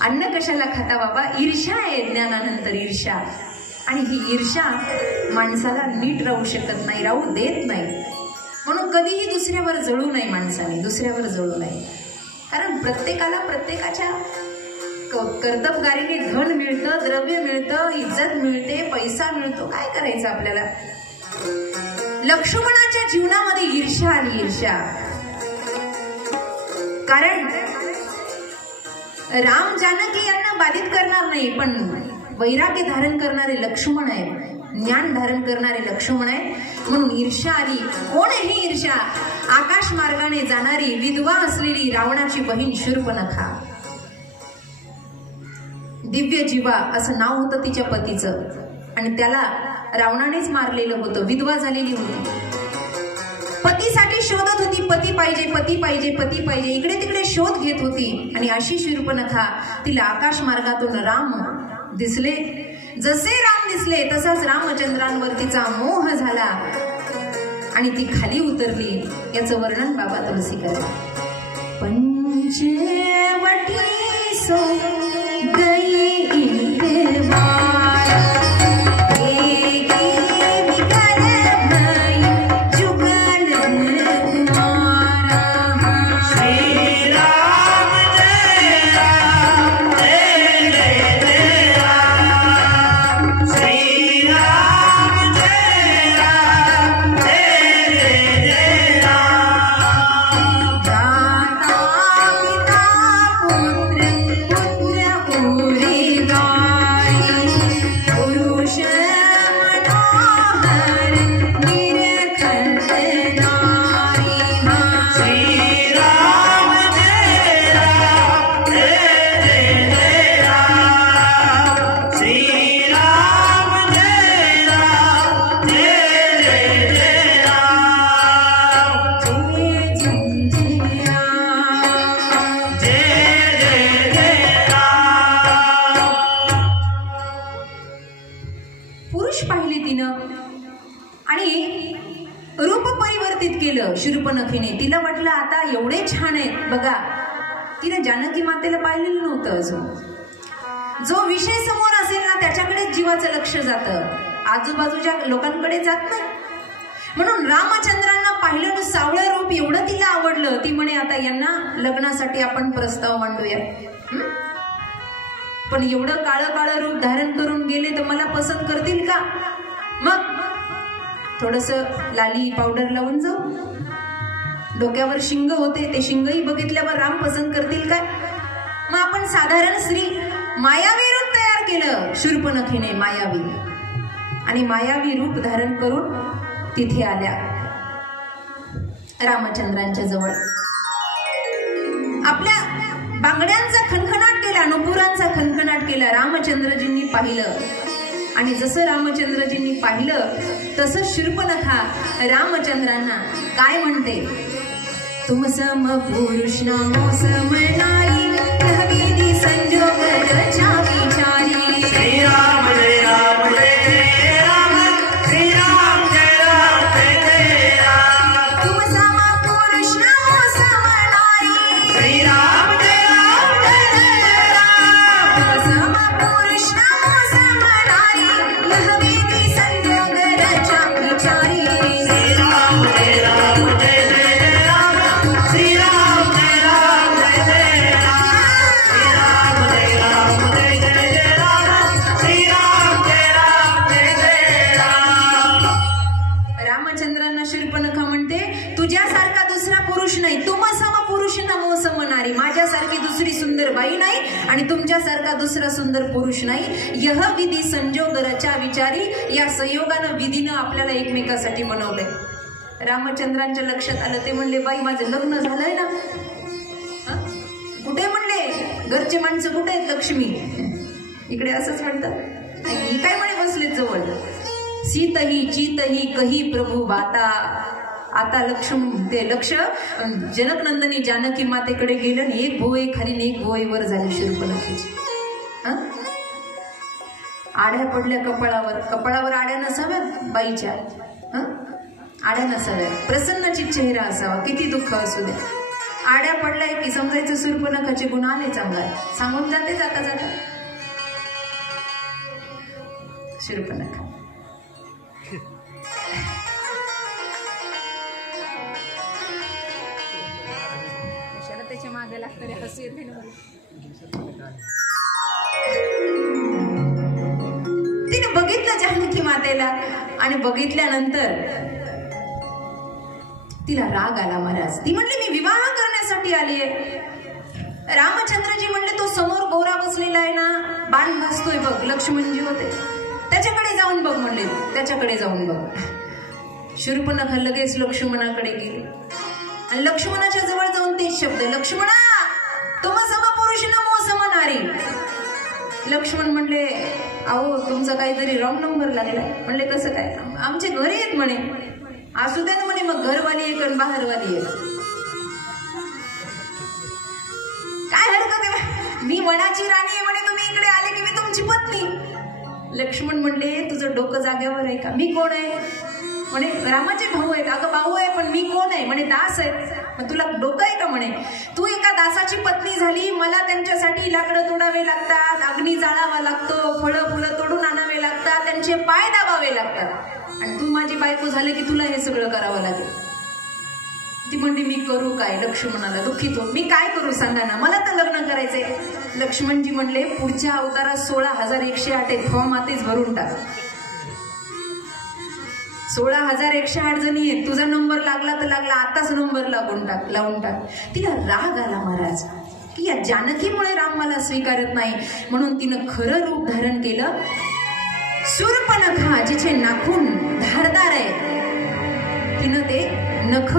अन्न कशाला खाता बाबा? ईर्ष्या आहे. ज्ञानानंतर ईर्ष्या. आणि ही ईर्ष्या माणसाला नीट राहू शकत नाही, राहू देत नाही. म्हणून कधीही दुसऱ्यावर जळू नये माणसाने, दुसऱ्यावर जळू नये. कारण प्रत्येकाला प्रत्येकाच्या कर्तबगारीने धन मिळतं, द्रव्य मिळतं, इज्जत मिळते, पैसा मिळतो. काय करायचं आपल्याला? लक्ष्मणाच्या जीवनामध्ये ईर्ष्या आली. ईर्ष्या. कारण राम जानकी यांना बाधित करणार नाही, पण वैराग्य धारण करणारे लक्ष्मण आहेत, ज्ञान धारण करणारे लक्ष्मण आहेत. म्हणून ईर्ष्या आली. कोण आहे ही ईर्ष्या? आकाश मार्गाने जाणारी विधवा असलेली रावणाची बहीण शूर्पणखा. दिव्य जीवा असं नाव होतं तिच्या पतीचं आणि त्याला रावणानेच मारलेलं होतं. विधवा झालेली होती. पतीसाठी शोधत होती. पती पाहिजे, पती पाहिजे, पती पाहिजे. इकडे तिकडे शोध घेत होती. आणि अशी शूर्पणखा, तिला आकाश मार्गातून राम दिसले. जसे राम दिसले तसाच रामचंद्रांवर तिचा मोह झाला आणि ती खाली उतरली. याचं वर्णन बाबा तुलसीकर. पंचवटी सो गई इंतबार शूर्पणखीने. तिला वाटलं आता एवढे छान आहेत बघा. तिने जानकी मातेला पाहिलेलं नव्हतं अजून. जो विषय समोर असेल ना त्याच्याकडे जीवाचं लक्ष जातं, आजूबाजूच्या लोकांकडे जात नाही. म्हणून रामचंद्रांना पाहिलं सावळं रूप एवढं तिला आवडलं, ती म्हणे आता यांना लग्नासाठी आपण प्रस्ताव मांडूया. पण एवढं काळं काळं रूप धारण करून गेले तर मला पसंत करतील का? मग थोडस लाली पावडर लावून जाऊ. डोक्यावर शिंग होते, ते शिंगही बघितल्यावर राम पसंत करतील काय? मग आपण साधारण स्त्री मायावी रूप तयार केलं शूर्पणखीने, मायावी. आणि मायावी रूप धारण करून तिथे आल्या रामचंद्रांच्या जवळ. आपल्या बांगड्यांचा खणखणाट केला, नुपुरांचा खणखणाट केला. रामचंद्रजींनी पाहिलं आणि जसं रामचंद्रजींनी पाहिलं तसं शूर्पणखा रामचंद्रांना काय म्हणते? तुम सम पुरुष नामो समनाई कहविधी संजोग रचा विचारी. श्री राम जय राम जय जय राम, श्री राम जय राम जय जय राम. तुम सम पुरुष नामो समनाई, श्री राम जय राम जय जय राम. तुम सम पुरुष नामो समनाई कहविधी संजोग रचा विचारी. श्री राम जय राम जय जय राम, श्री राम जय राम जय जय राम. श्री राम जय राम जय जय राम, श्री राम जय राम जय जय राम. रामचंद्रांना शूर्पणखा म्हणते तुझ्यासारखा दुसरा पुरुष नाही. तुम सम पुरुष नमो समनारी, माझ्यासारखी दुसरी सुंदर बाई नाही आणि तुमच्यासारखा दुसरा सुंदर पुरुष नाही. यह विधी संजोग रचा विचारी, या संयोगानं विधीनं आपल्याला एकमेकासाठी बनवलंय. रामचंद्रांच्या लक्षात आलं. ते म्हणले बाई माझं लग्न झालंय ना. कुठे म्हणले घरचे माणसं कुठे आहेत? लक्ष्मी इकडे असंच म्हणतात. ही काय म्हणे बसले जवळ. सीतही चितही कही प्रभू बाता. आता लक्ष जनकनंदनी जानकी मातेकडे गेलं आणि एक भोये खाली एक भोये वर झाली शूर्पणखीची. आड्या पडल्या कपाळावर. कपाळावर आड्या नसाव्यात बाईच्या, आड्या नसाव्यात. प्रसन्नची चेहरा असावा, किती दुःख असू द्या. आड्या पडल्या की समजायचं शूर्पणखाचे गुण आले चांगला. सांगून जाते जाता जाता शूर्पणखा. त्याच्या मागे लागतं रे, हसू येते ना मला. तिने बघितलं जानकी मातेला आणि बघितल्यानंतर तिला राग आला महाराज. ती म्हणली मी विवाह करण्यासाठी आलीये. रामचंद्रजी म्हणले तो समोर गोरा बसलेला आहे ना, बाण भासतोय बघ, लक्ष्मणजी होते त्याच्याकडे जाऊन बघ म्हणले. त्याच्याकडे जाऊन बघ. शूर्पणखा लगेच लक्ष्मणाकडे गेली आणि लक्ष्मणाच्या जवळ जाऊन तेच शब्द, लक्ष्मणा तुम सम पुरुष नमो समनारी. लक्ष्मण म्हणले अहो तुमचा काहीतरी रॉंग नंबर लागलाय. म्हणले कसं काय? आमचे घर आहेत म्हणे. असू द्या ना म्हणे, मग घरवाली एक आणि बाहेरवाली एक. काय हरकत आहे? मी वनाची राणी आहे म्हणे, तुम्ही इकडे आले की मी तुमची पत्नी. लक्ष्मण म्हणले तुझं डोकं जाग्यावर आहे का? मी कोण आहे? म्हणे रामाचे भाऊ आहेत. अगं भाऊ आहे पण मी कोण आहे? म्हणे दास आहे. मग तुला डोकं आहे का? म्हणे तू एका दासाची पत्नी झाली, मला त्यांच्यासाठी लाकडं तोडावे लागतात, अग्नी जाळावा लागतो, फळं फुलं तोडून आणावे लागतात, त्यांचे पाय दाबावे लागतात, आणि तू माझी बायको झाले की तुला हे सगळं करावं लागेल. ती म्हणते मी करू काय? लक्ष्मणाला दुःखित होत, मी काय करू सांगा ना, मला तर लग्न करायचंय. लक्ष्मणजी म्हणले पुढच्या अवतारात 16,108 आहेत, फॉर्म आधीच भरून टाक. 16,108 जणी आहेत, तुझा नंबर लागला तर लागला, आताच नंबर लावून टाक. तिला राग आला महाराज की या जानकीमुळे राम मला स्वीकारत नाही, म्हणून तिनं खरं रूप धारण केलं. शूर्पणखा जिचे नाखून धारदार आहे, तिनं ते नख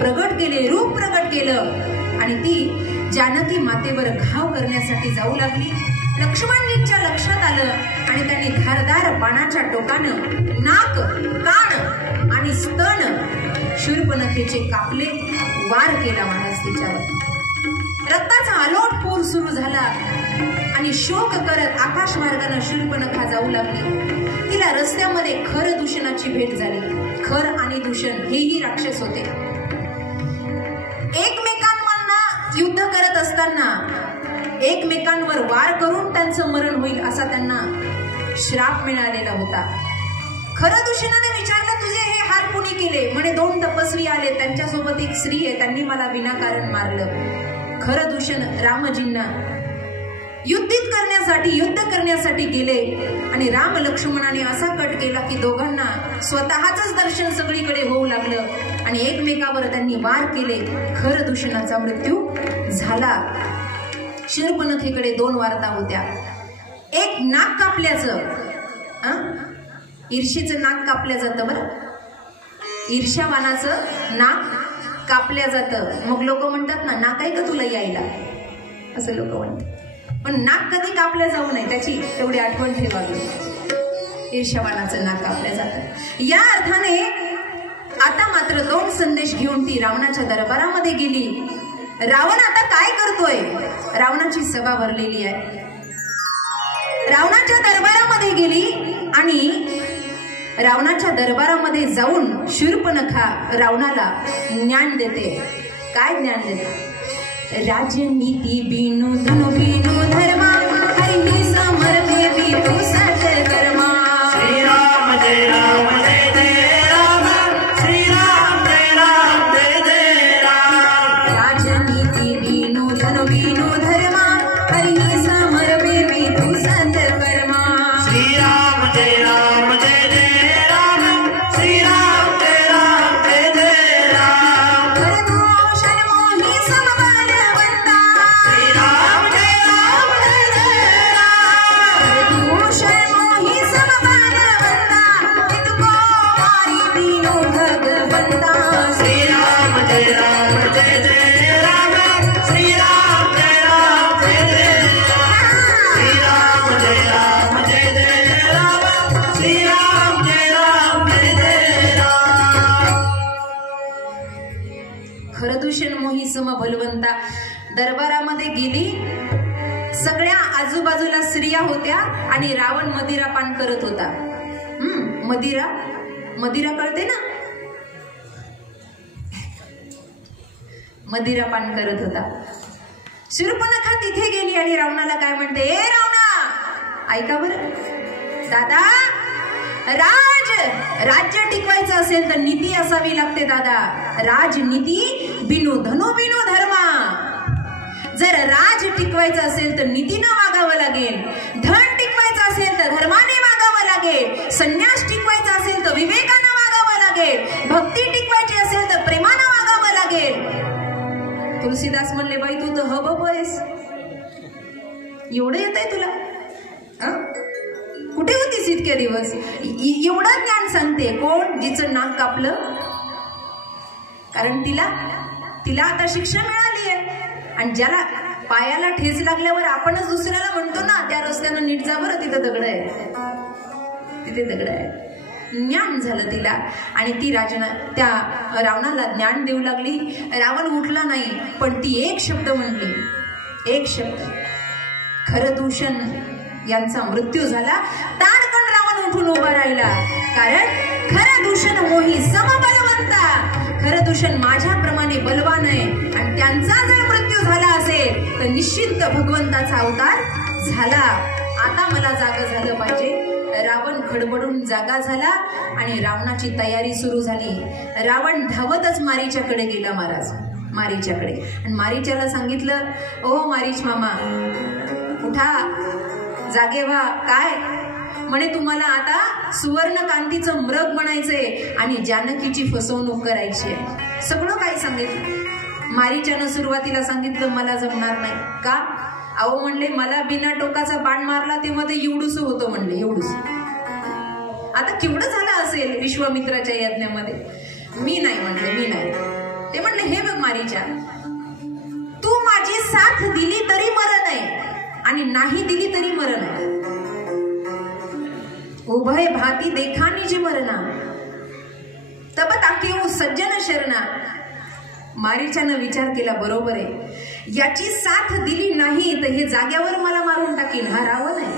प्रगट केले, रूप प्रगट केलं, आणि ती जानकी मातेवर घाव करण्यासाठी जाऊ लागली. लक्ष्मणजींच्या लक्षात आलं आणि त्यांनी धारदार बाणाच्या टोकानं नाक, कान आणि स्तन शूर्पणखेचे कापले, वार केला महाराज तिच्यावर. रक्ताचा अलोट पूर सुरू झाला आणि शोक करत आकाश मार्गाने शूर्पणखा जाऊ लागली. तिला रस्त्यामध्ये खर दूषणाची भेट झाली. खर आणि दूषण हेही राक्षस होते. एकमेकांना युद्ध करत असताना एकमेकांवर वार करून त्यांचं मरण होईल असा त्यांना श्राप मिळालेला होता. खरं दूषणाने विचारलं तुझे हे हाल कुणी केले? म्हणे 2 तपस्वी आले, त्यांच्यासोबत एक स्त्री आहे, त्यांनी मला विनाकारण मारलं. खरं दूषण रामजींना युद्ध करण्यासाठी गेले आणि राम लक्ष्मणाने असा कट केला की दोघांना स्वतःच दर्शन सगळीकडे होऊ लागलं आणि एकमेकावर त्यांनी वार केले. खरं दूषणाचा मृत्यू झाला. शूर्पणखेकडे 2 वार्ता होत्या. एक नाक कापल्याचं, ईर्षेचं नाक कापल्या जातं बरं, ईर्ष्यावानाचं नाक कापल्या जातं. मग लोक म्हणतात ना नाक आहे का तुला यायला, असं लोक म्हणतात. पण नाक कधी कापल्या जाऊ नये त्याची तेवढी आठवण ठेवावी. ईर्ष्यावानाचं नाक कापल्या जातं. या अर्थाने आता मात्र 2 संदेश घेऊन ती रावणाच्या दरबारामध्ये गेली. रावण आता काय करतोय? रावणाची सभा भरलेली आहे. रावणाच्या दरबारामध्ये गेली आणि रावणाच्या दरबारामध्ये जाऊन शूर्पणखा रावणाला ज्ञान देते. काय ज्ञान देते? राजनीती बिनु धनु बिनु धर्मा, हरि समर्थे बिनु सत्कर्मा. श्रीराम जय राम जय जय राम, श्रीराम जय राम जय जय राम. राजनीती बिनु धनु बिनु धर्मा, हरि समर्थे बिनु सत्कर्मा. श्रीराम जय राम जय जय राम, श्रीराम जय राम जय जय राम. खरदूषण मोही समबलवंता, श्रीराम जय राम जय जय राम. खरदूषण मोही समबलवंता, इतको वारी बिनु भगवंता. श्रीराम जय राम जय जय राम, श्रीराम जय राम जय जय राम. श्रीराम जय राम जय जय राम, श्रीराम जय राम जय जय राम. खरदूषण मोही सम बलवंता. दरबारामध्ये गेली. सगळ्या आजूबाजूला स्त्रिया होत्या आणि रावण मदिरा पान करत होता. मदिरा कळते ना? मदिरा पान करत होता. शूर्पणखा तिथे गेली आणि रावणाला काय म्हणते? ए रावणा, ऐका बरं दादा, राज्य टिकवायचं असेल तर नीती असावी लागते दादा. राजनीती बिनु धनु बिनु धर्मा. जर राज टिकवायचं असेल तर नीतीनं वागावं लागेल. धन टिकवायचं असेल तर धर्माने वागावं लागेल. संन्यास टिकवायचा असेल तर विवेकानं वागावं लागेल. भक्ती टिकवायची असेल तर प्रेमानं वागावं लागेल. तुलसीदास म्हणले बाई तू तर हबब आहेस, एवढं येत आहे तुला? कुठे होतीस इतके दिवस? एवढं ज्ञान सांगते कोण? जिचं नाक कापलं. कारण तिला आता शिक्षा मिळाली आहे. आणि ज्याला पायाला ठेच लागल्यावर आपणच दुसऱ्याला म्हणतो ना त्या रस्त्यानं नीट जा बरं, तिथे दगड आहे, तिथे दगड आहे. ज्ञान झालं तिला आणि ती त्या रावणाला ज्ञान देऊ लागली. रावण उठला नाही पण ती एक शब्द म्हणली, एक शब्द. खरदूषण यांचा मृत्यू झाला. ताडकन उठून उभा राहिला. कारण खरं दूषण मोही समबलवंता, खरं दूषण माझ्याप्रमाणे बलवान आहे आणि त्यांचा जर मृत्यू झाला असेल तर निश्चिंत भगवंताचा अवतार झाला. आता मला जागा झालं पाहिजे. रावण खडबडून जागा झाला आणि रावणाची तयारी सुरू झाली. रावण धावतच मारीच्याकडे गेला. महाराज मारीच्याकडे, आणि मारीच्याला सांगितलं, ओ मारीच मामा उठा, जागे व्हा. काय म्हणे, तुम्हाला आता सुवर्ण कांतीचं मृग बनायचंय आणि जानकीची फसवणूक करायची आहे. सगळं काही सांगितलं. मारीच्यानं सुरुवातीला सांगितलं मला जमणार नाही. का? अहो म्हणले, मला बिना टोकाचा बाण मारला तेव्हा ते एवढूस होतं म्हणले, एवढूस. आता केवढं झालं असेल विश्वामित्राच्या यज्ञामध्ये. मी नाही म्हणले, मी नाही. ते म्हणले, हे बघ मारीच्या, तू माझी साथ दिली तरी मरण आहे आणि नाही दिली तरी मरण आहे. उभय भाती देखा निज मरणा, तब ताकेऊ सज्जन शरणा. मारीच्यानं विचार केला, बरोबर आहे, याची साथ दिली नाही तर हे जाग्यावर मला मारून टाकील, हा रावण आहे.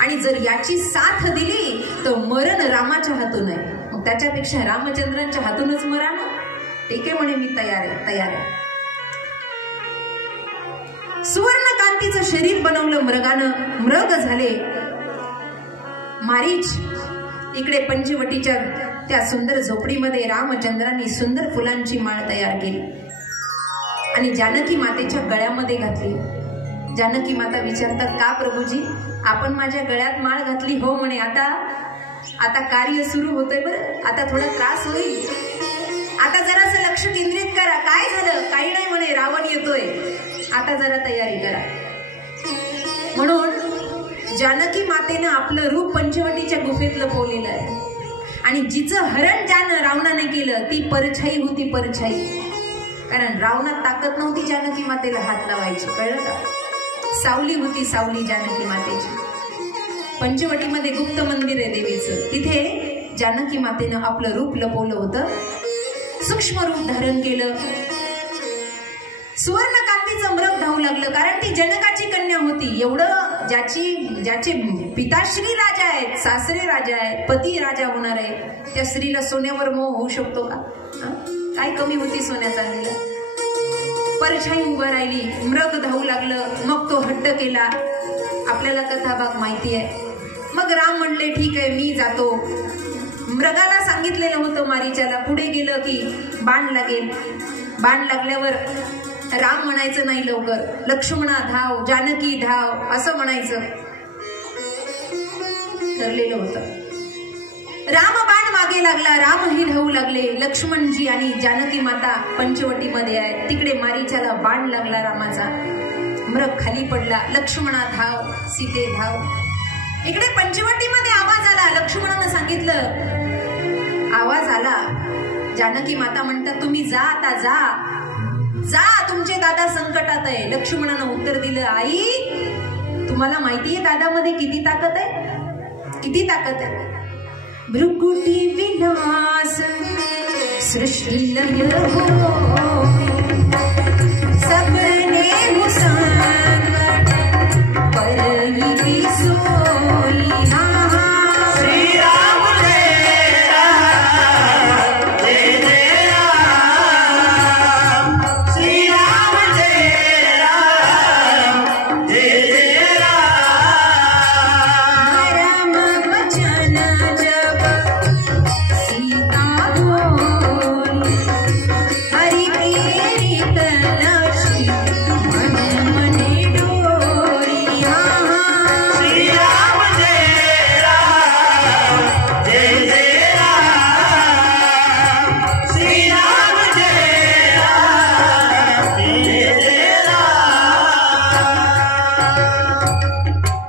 आणि जर याची साथ दिली तर मरण रामाच्या हातून आहे. मग त्याच्यापेक्षा रामचंद्रांच्या हातूनच मरा ना. ठीक आहे म्हणे, मी तयार आहे, तयार आहे. सुवर्ण कांतीचं शरीर बनवलं मृगानं, मृग झाले. मारीच इकडे पंचवटीच्या त्या सुंदर झोपडीमध्ये रामचंद्रांनी सुंदर फुलांची माळ तयार केली आणि जानकी मातेच्या गळ्यामध्ये घातली. जानकी माता विचारतात, का प्रभूजी आपण माझ्या गळ्यात माळ घातली? हो म्हणे, आता कार्य सुरू होतंय बरं, आता थोडा त्रास होईल, आता जरासं लक्ष केंद्रित करा. काय झालं? काही नाही म्हणे, रावण येतोय, आता जरा तयारी करा. म्हणून जानकी मातेनं आपलं रूप पंचवटीच्या गुफेत लपवलेलं आहे. आणि जिचं हरण ज्यानं रावणाने केलं ती परछाई होती, परछाई. कारण रावणात ताकद नव्हती जानकी मातेला हात लावायची, कळलं का? सावली होती, सावली जानकी मातेची. पंचवटीमध्ये गुप्त मंदिर आहे देवीचं, तिथे जानकी मातेनं आपलं रूप लपवलं होतं, सूक्ष्म रूप धारण केलं. सुवर्ण कांतीचं मृग धावू लागलं, कारण ती जनकाची कन्या होती. एवढं ज्याचे पिताश्री राजा आहेत, सासरे राजा आहेत, पती राजा होणार आहे, त्या स्त्रीला सोन्यावर मोह होऊ शकतो का? काय कमी होती सोन्या चांदीला? परछाई उभं राहिली, मृग धावू लागलं. मग तो हट्ट केला. आपल्याला कथाभाग माहिती आहे. मग राम म्हणले, ठीक आहे मी जातो. मृगाला सांगितलेलं होतं मारीच्याला, पुढे गेलं की बाण लागेल. बाण लागल्यावर राम म्हणायचं नाही लवकर, लक्ष्मणा धाव, जानकी धाव असं म्हणायचं ठरलेलं होतं. राम बाण मागे लागला, रामही धावू लागले. लक्ष्मणजी आणि जानकी माता पंचवटीमध्ये आहे. तिकडे मारीच्याला बाण लागला रामाचा, मृग खाली पडला. लक्ष्मणा धाव, सीते धाव. इकडे पंचवटीमध्ये आवाज आला. लक्ष्मणानं सांगितलं, आवाज आला. जानकी माता म्हणतात, तुम्ही जा, आता जा, जा, तुमचे दादा संकटात आहे. लक्ष्मणानं उत्तर दिलं, आई तुम्हाला माहितीये दादामध्ये किती ताकद आहे, किती ताकद आहे. भृकुटी विनाश सृष्टि लय हो, सबने हुसन परगी सोई. श्री राम जय राम, जय जय राम. श्री राम जय राम, जय जय राम. राम बचन जब सीता बोली, हरि प्रिय तलक्षी मन मने डोरी. श्री राम जय राम, जय जय राम. श्री राम जय राम, जय जय राम.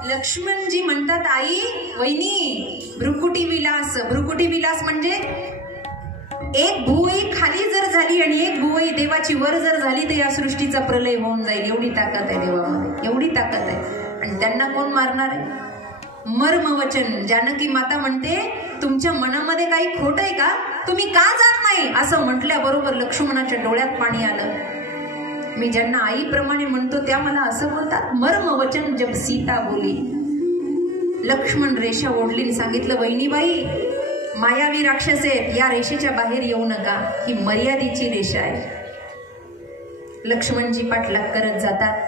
लक्ष्मणजी म्हणतात, आई वहिनी भ्रुकुटी विलास. भ्रुकुटी विलास म्हणजे एक भुवई खाली जर झाली आणि एक भुवई देवाची वर जर झाली तर या सृष्टीचा प्रलय होऊन जाईल. एवढी ताकद आहे देवामध्ये, एवढी ताकद आहे. आणि त्यांना कोण मारणार आहे? मर्मवचन. जानकी माता म्हणते, तुमच्या मनामध्ये काही खोट आहे का? तुम्ही का जात नाही? असं म्हटल्याबरोबर लक्ष्मणाच्या डोळ्यात पाणी आलं. मी ज्यांना आईप्रमाणे म्हणतो त्या मला असं बोलतात. मर्मवचन जब सीता बोली. लक्ष्मण रेषा ओढली, सांगितलं वहिनीबाई मायावी राक्षस आहेत, या रेषेच्या बाहेर येऊ नका, ही मर्यादेची रेषा आहे. लक्ष्मणजी पाठलाग करत जातात.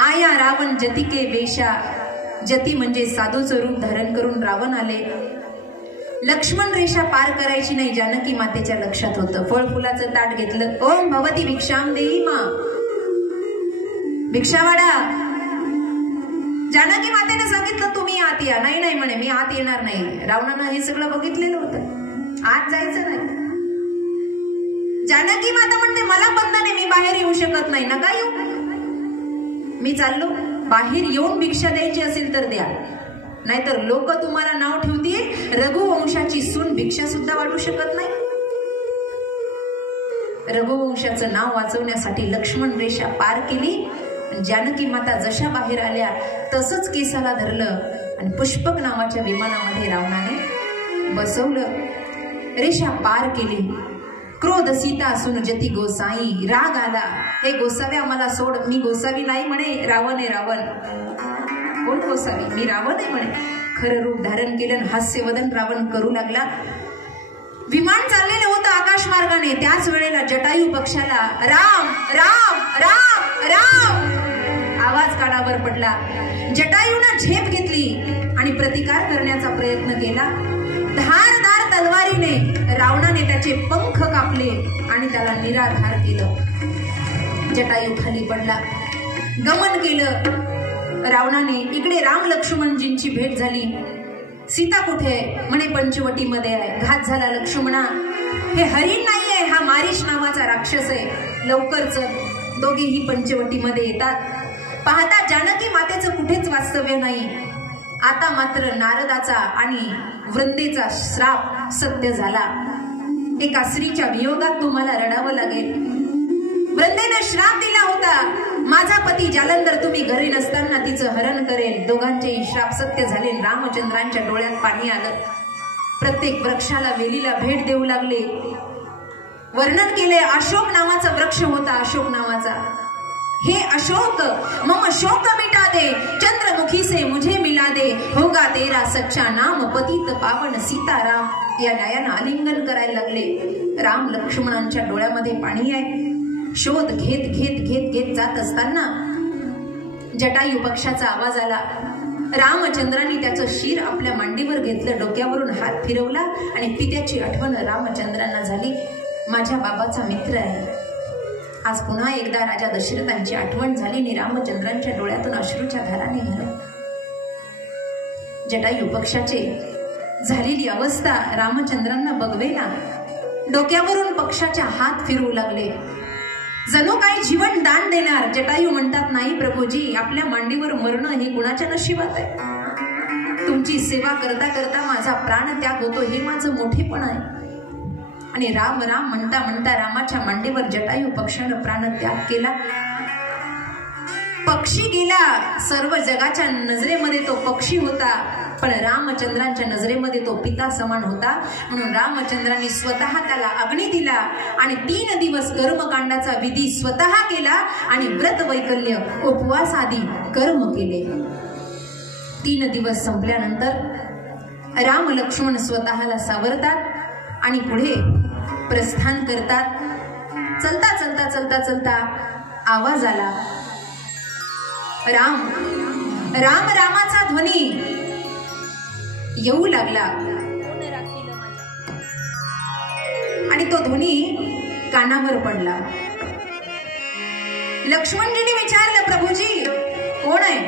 आया रावण जतिके वेशा, जती म्हणजे साधूचं रूप धारण करून रावण आले. लक्ष्मण रेषा पार करायची नाही, जानकी मातेच्या लक्षात होतं. फळ फुलाचं ताट घेतलं. ओम भवती भिक्षाम देई मा, भिक्षावाडा. जानकी मातेने सांगितलं तुम्ही आत या. नाही नाही म्हणे, मी आत येणार नाही. रावणानं हे सगळं बघितलेलं होतं, आत जायचं नाही. जानकी माता म्हणते मला बंधन आहे, मी बाहेर येऊ शकत नाही. नका येऊ, मी चाललो. बाहेर येऊन भिक्षा द्यायची असेल तर द्या, नाहीतर लोक तुम्हाला नाव ठेवतील रघुवंशाची सून भिक्षा सुद्धा वाढू शकत नाही. रघुवंशाचं नाव वाचवण्यासाठी लक्ष्मण रेषा पार केली. जानकी माता जशा बाहेर आल्या तसंच केसाला धरलं आणि पुष्पक नावाच्या विमानामध्ये रावणाने बसवलं. रेषा पार केली. क्रोध सीता असून जती गोसाई, राग आला. हे गोसाव्या मला सोड, मी गोसावी नाही म्हणे, रावण आहे रावण. कोण गोसावी? मी रावण आहे म्हणे. खरं रूप धारण केलं, हास्यवदन रावण करू लागला. विमान चाललेलं होतं आकाश मार्गाने. त्याच वेळेला जटायू पक्षाला राम राम राम राम आवाज कानावर पडला. जटायूनं झेप घेतली आणि प्रतिकार करण्याचा प्रयत्न केला. धारदार तलवारीने रावणाने त्याचे पंख कापले आणि त्याला निराधार केलं. जटायू खाली पडला. गमन केलं रावणाने. इकडे राम लक्ष्मणजींची भेट झाली. सीता कुठे आहे? म्हणे पंचवटीमध्ये आहे. घात झाला लक्ष्मणा, हे हरिण नाहीये, हा मारीश नावाचा राक्षस आहे, लवकर चल. दोघेही पंचवटीमध्ये येतात. पाहता जानकी मातेचं कुठेच वास्तव्य नाही. आता मात्र नारदाचा आणि वृंदेचा श्राप सत्य झाला. एका स्त्रीच्या वियोगात तुम्हाला रडावं लागेल. वृंदेने श्राप दिला होता, माझा पती जालंधर तुम्ही घरी नसताना तिचं हरण करेल. दोघांचेही श्राप सत्य झाले. रामचंद्रांच्या डोळ्यात पाणी आलं. प्रत्येक वृक्षाला वेलीला भेट देऊ लागले. वर्णन केले. अशोक नावाचा वृक्ष होता, अशोक नावाचा. हे अशोक मम शोक मिटा दे, चंद्रमुखी से मुझे मिला दे, होगा तेरा सच्चा नाम पतित पावन सीताराम. या न्यायानं आलिंगन करायला लागले. राम लक्ष्मणांच्या डोळ्यामध्ये पाणी आहे. शोध घेत घेत घेत घेत जात असताना जटायू पक्षाचा आवाज आला. रामचंद्रांनी त्याचं शिर आपल्या मांडीवर घेतलं, डोक्यावरून हात फिरवला आणि पित्याची आठवण रामचंद्रांना झाली. माझ्या बाबाचा मित्र आहे. आज पुन्हा एकदा राजा दशरथांची आठवण झाली आणि रामचंद्रांच्या डोळ्यातून अश्रूच्या धारा निघाल्या. जटायू पक्षाचे झालेली अवस्था रामचंद्रांना बघवेना. डोक्यावरून पक्षाच्या हात फिरवू लागले. जणू काही जीवन दान देणार. जटायू म्हणतात नाही प्रभूजी, आपल्या मांडीवर मरणं हे कुणाच्या नशिबात आहे. तुमची सेवा करता करता माझा प्राण त्याग होतो, हे माझं मोठेपण आहे. आणि राम राम म्हणता म्हणता रामाच्या मांडीवर जटायू पक्षानं प्राण त्याग केला. पक्षी गेला. सर्व जगाच्या नजरेमध्ये तो पक्षी होता, पण रामचंद्रांच्या नजरेमध्ये तो पिता समान होता. म्हणून रामचंद्रांनी स्वतः त्याला अग्नी दिला आणि 3 दिवस कर्मकांडाचा विधी स्वतः केला आणि व्रत वैकल्य उपवास आदी कर्म केले. 3 दिवस संपल्यानंतर राम लक्ष्मण स्वतःला सावरतात आणि पुढे प्रस्थान करतात. चलता चलता चलता चलता आवाज आला. राम राम रामाचा ध्वनी येऊ लागला आणि तो ध्वनी कानावर पडला. लक्ष्मणजीने विचारलं, प्रभूजी कोण आहे?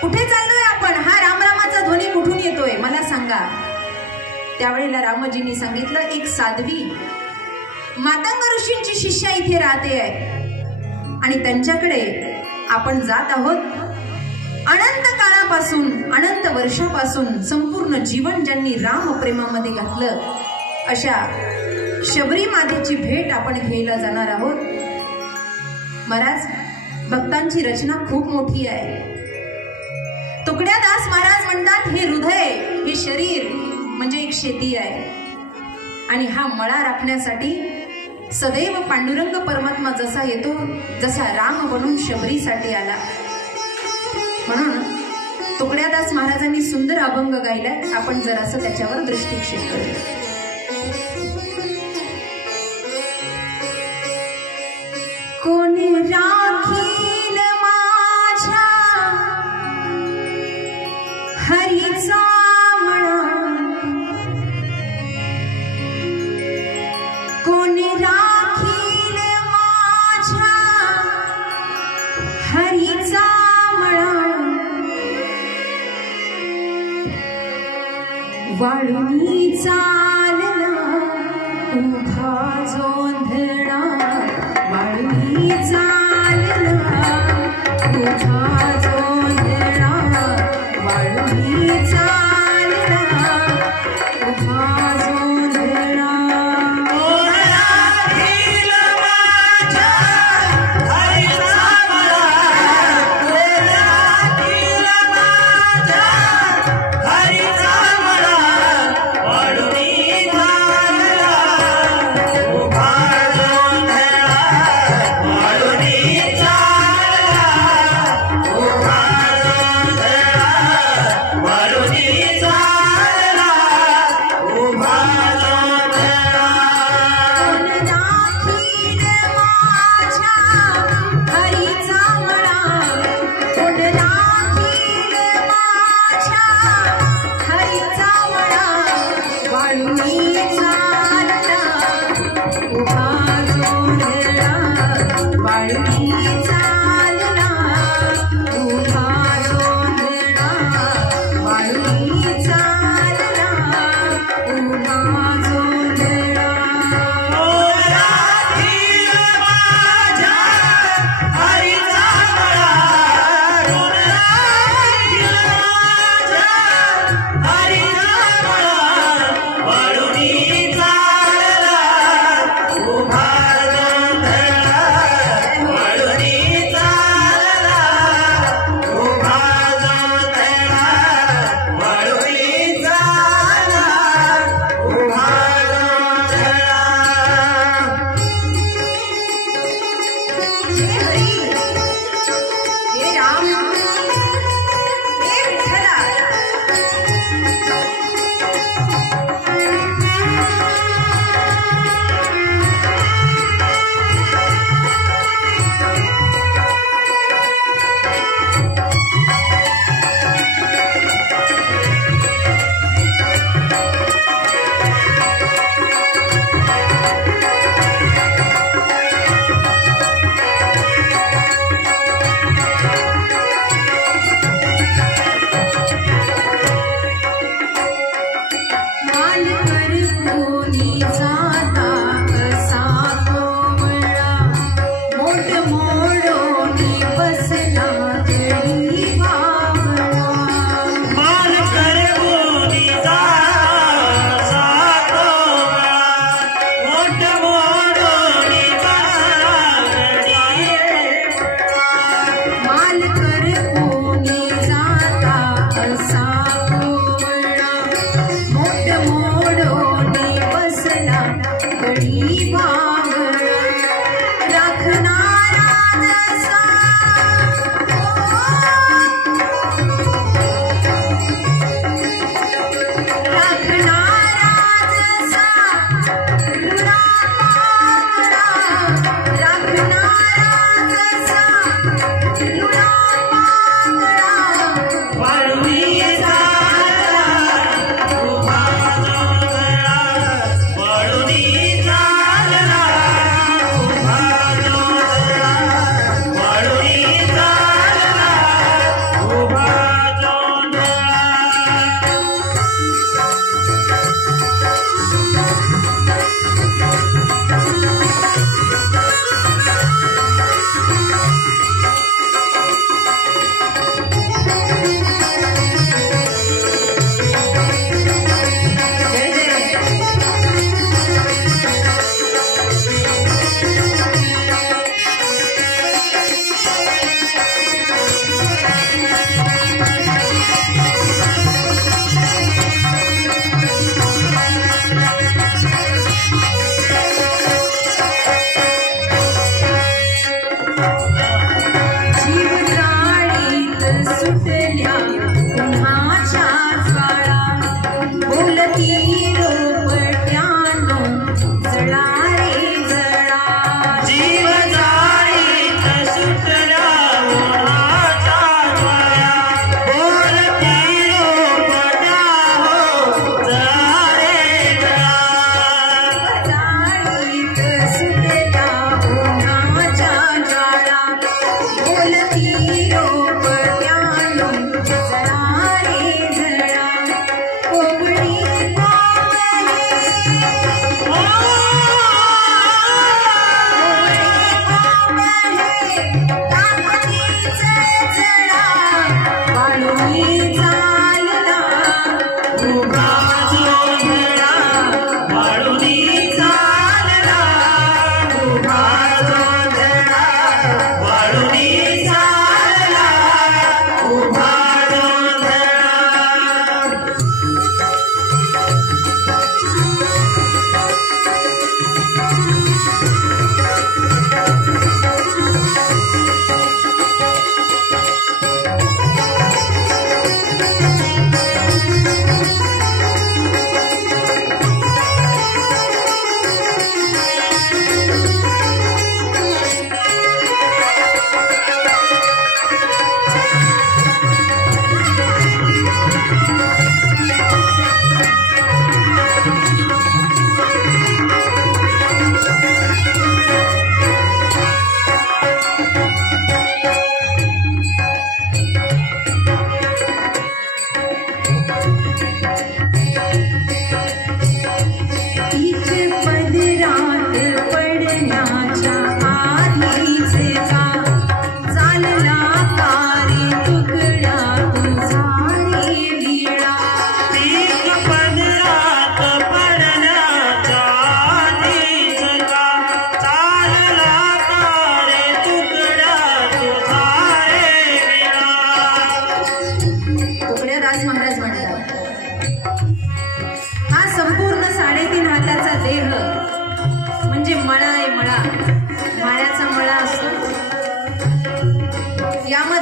कुठे चाललोय आपण? हा रामरामाचा ध्वनी कुठून येतोय मला सांगा. त्यावेळेला रामजींनी सांगितलं, एक साध्वी मातंग ऋषींची शिष्या इथे राहते आहे आणि त्यांच्याकडे आपण जात आहोत. अनंत काळापासून, अनंत वर्षापासून संपूर्ण जीवन ज्यांनी राम प्रेमामध्ये घातलं अशा शबरी मातेची भेट आपण घ्यायला जाणार आहोत. महाराज, भक्तांची रचना खूप मोठी आहे. तुकड्यादास महाराज म्हणतात, हे हृदय, हे शरीर म्हणजे एक शेती आहे आणि हा मळा राखण्यासाठी सदैव पांडुरंग परमात्मा जसा येतो, जसा राम बनून शबरीसाठी आला, म्हणून तो तुकारामदास महाराजांनी सुंदर अभंग गायलाय. आपण जरासं त्याच्यावर दृष्टिक्षेप करूया. कोणी राखील माझ्या हरीचा मळा, कोणी राखील माझ्या हरीचा मळा, वाळूनी चालला उभा जोंधळा, वाळूनी चालला उभा जोंधळा, वाळूनी चालला उभा जोंधळा.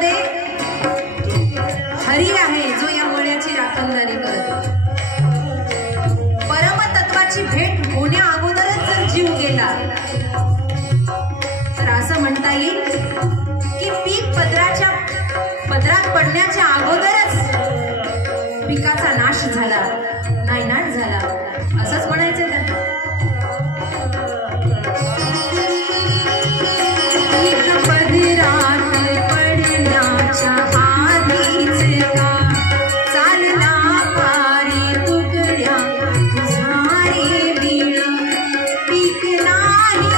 त्यामध्ये हरी आहे जो या मळ्याची राखणदारी करतो. परमतत्वाची भेट होण्या अगोदरच जर जीव गेला तर असं म्हणता येईल की पीक पदरात पडण्याच्या अगोदरच पिकाचा नाश झाला, नायनाट झाला, असंच म्हणायचं त्यांना. पदरात पडण्याच्या आधीच का चालला पारी तुकड्या तुझा रे बीळ पीक नाही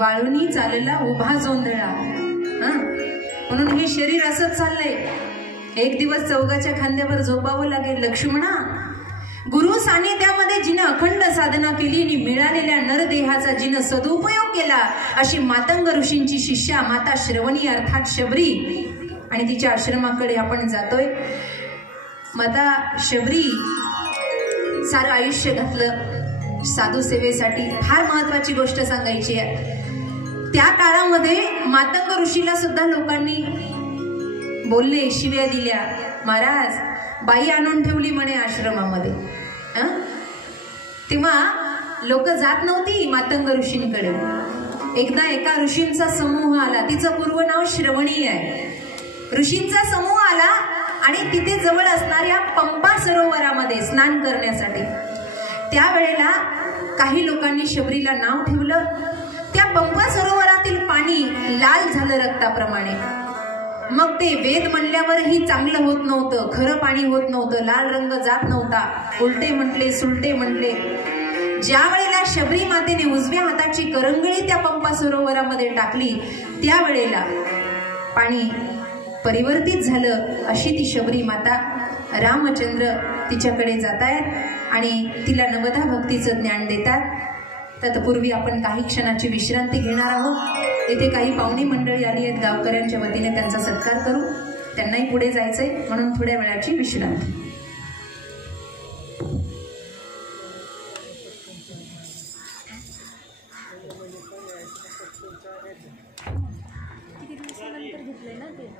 वाळूनी चालला उभा जोंधळा. म्हणून हे शरीर असंच चाललंय. एक दिवस चौघाच्या खांद्यावर झोपावं लागेल. लक्ष्मणा, गुरु सानिध्यामध्ये जिनं अखंड साधना केली आणि मिळालेल्या नरदेहाचा जिनं सदुपयोग केला अशी मातंग ऋषींची शिष्या माता श्रवणी अर्थात शबरी, आणि तिच्या आश्रमाकडे आपण जातोय. माता शबरी सारं आयुष्य घातलं साधू सेवेसाठी. फार महत्वाची गोष्ट सांगायची आहे. त्या काळामध्ये मातंग ऋषीला सुद्धा लोकांनी बोलले, शिव्या दिल्या. महाराज, बाई आणून ठेवली म्हणे आश्रमामध्ये. तेव्हा लोक जात नव्हती मातंग ऋषींकडे. एकदा एका ऋषींचा समूह आला. तिचं पूर्व नाव श्रवणी आहे. ऋषींचा समूह आला आणि तिथे जवळ असणाऱ्या पंपा सरोवरामध्ये स्नान करण्यासाठी. त्यावेळेला काही लोकांनी शबरीला नाव ठेवलं. त्या पंपा सरोवरातील पाणी लाल झालं रक्ताप्रमाणे. मग ते वेद म्हणल्यावरही चांगलं होत नव्हतं, खरं पाणी होत नव्हतं, लाल रंग जात नव्हता. उलटे म्हटले, सुलटे म्हटले. ज्या वेळेला शबरी मातेने उजव्या हाताची करंगळी त्या पंपा सरोवरामध्ये टाकली त्यावेळेला पाणी परिवर्तित झालं. अशी ती शबरी माता. रामचंद्र तिच्याकडे जात आहेत आणि तिला नवधा भक्तीचं ज्ञान देतात. तत्पूर्वी आपण काही क्षणाची विश्रांती घेणार आहोत. इथे काही पाहुणी मंडळी आली आहेत गावकऱ्यांच्या वतीने, त्यांचा सत्कार करू. त्यांनाही पुढे जायचंय म्हणून थोड्या वेळाची विश्रांती.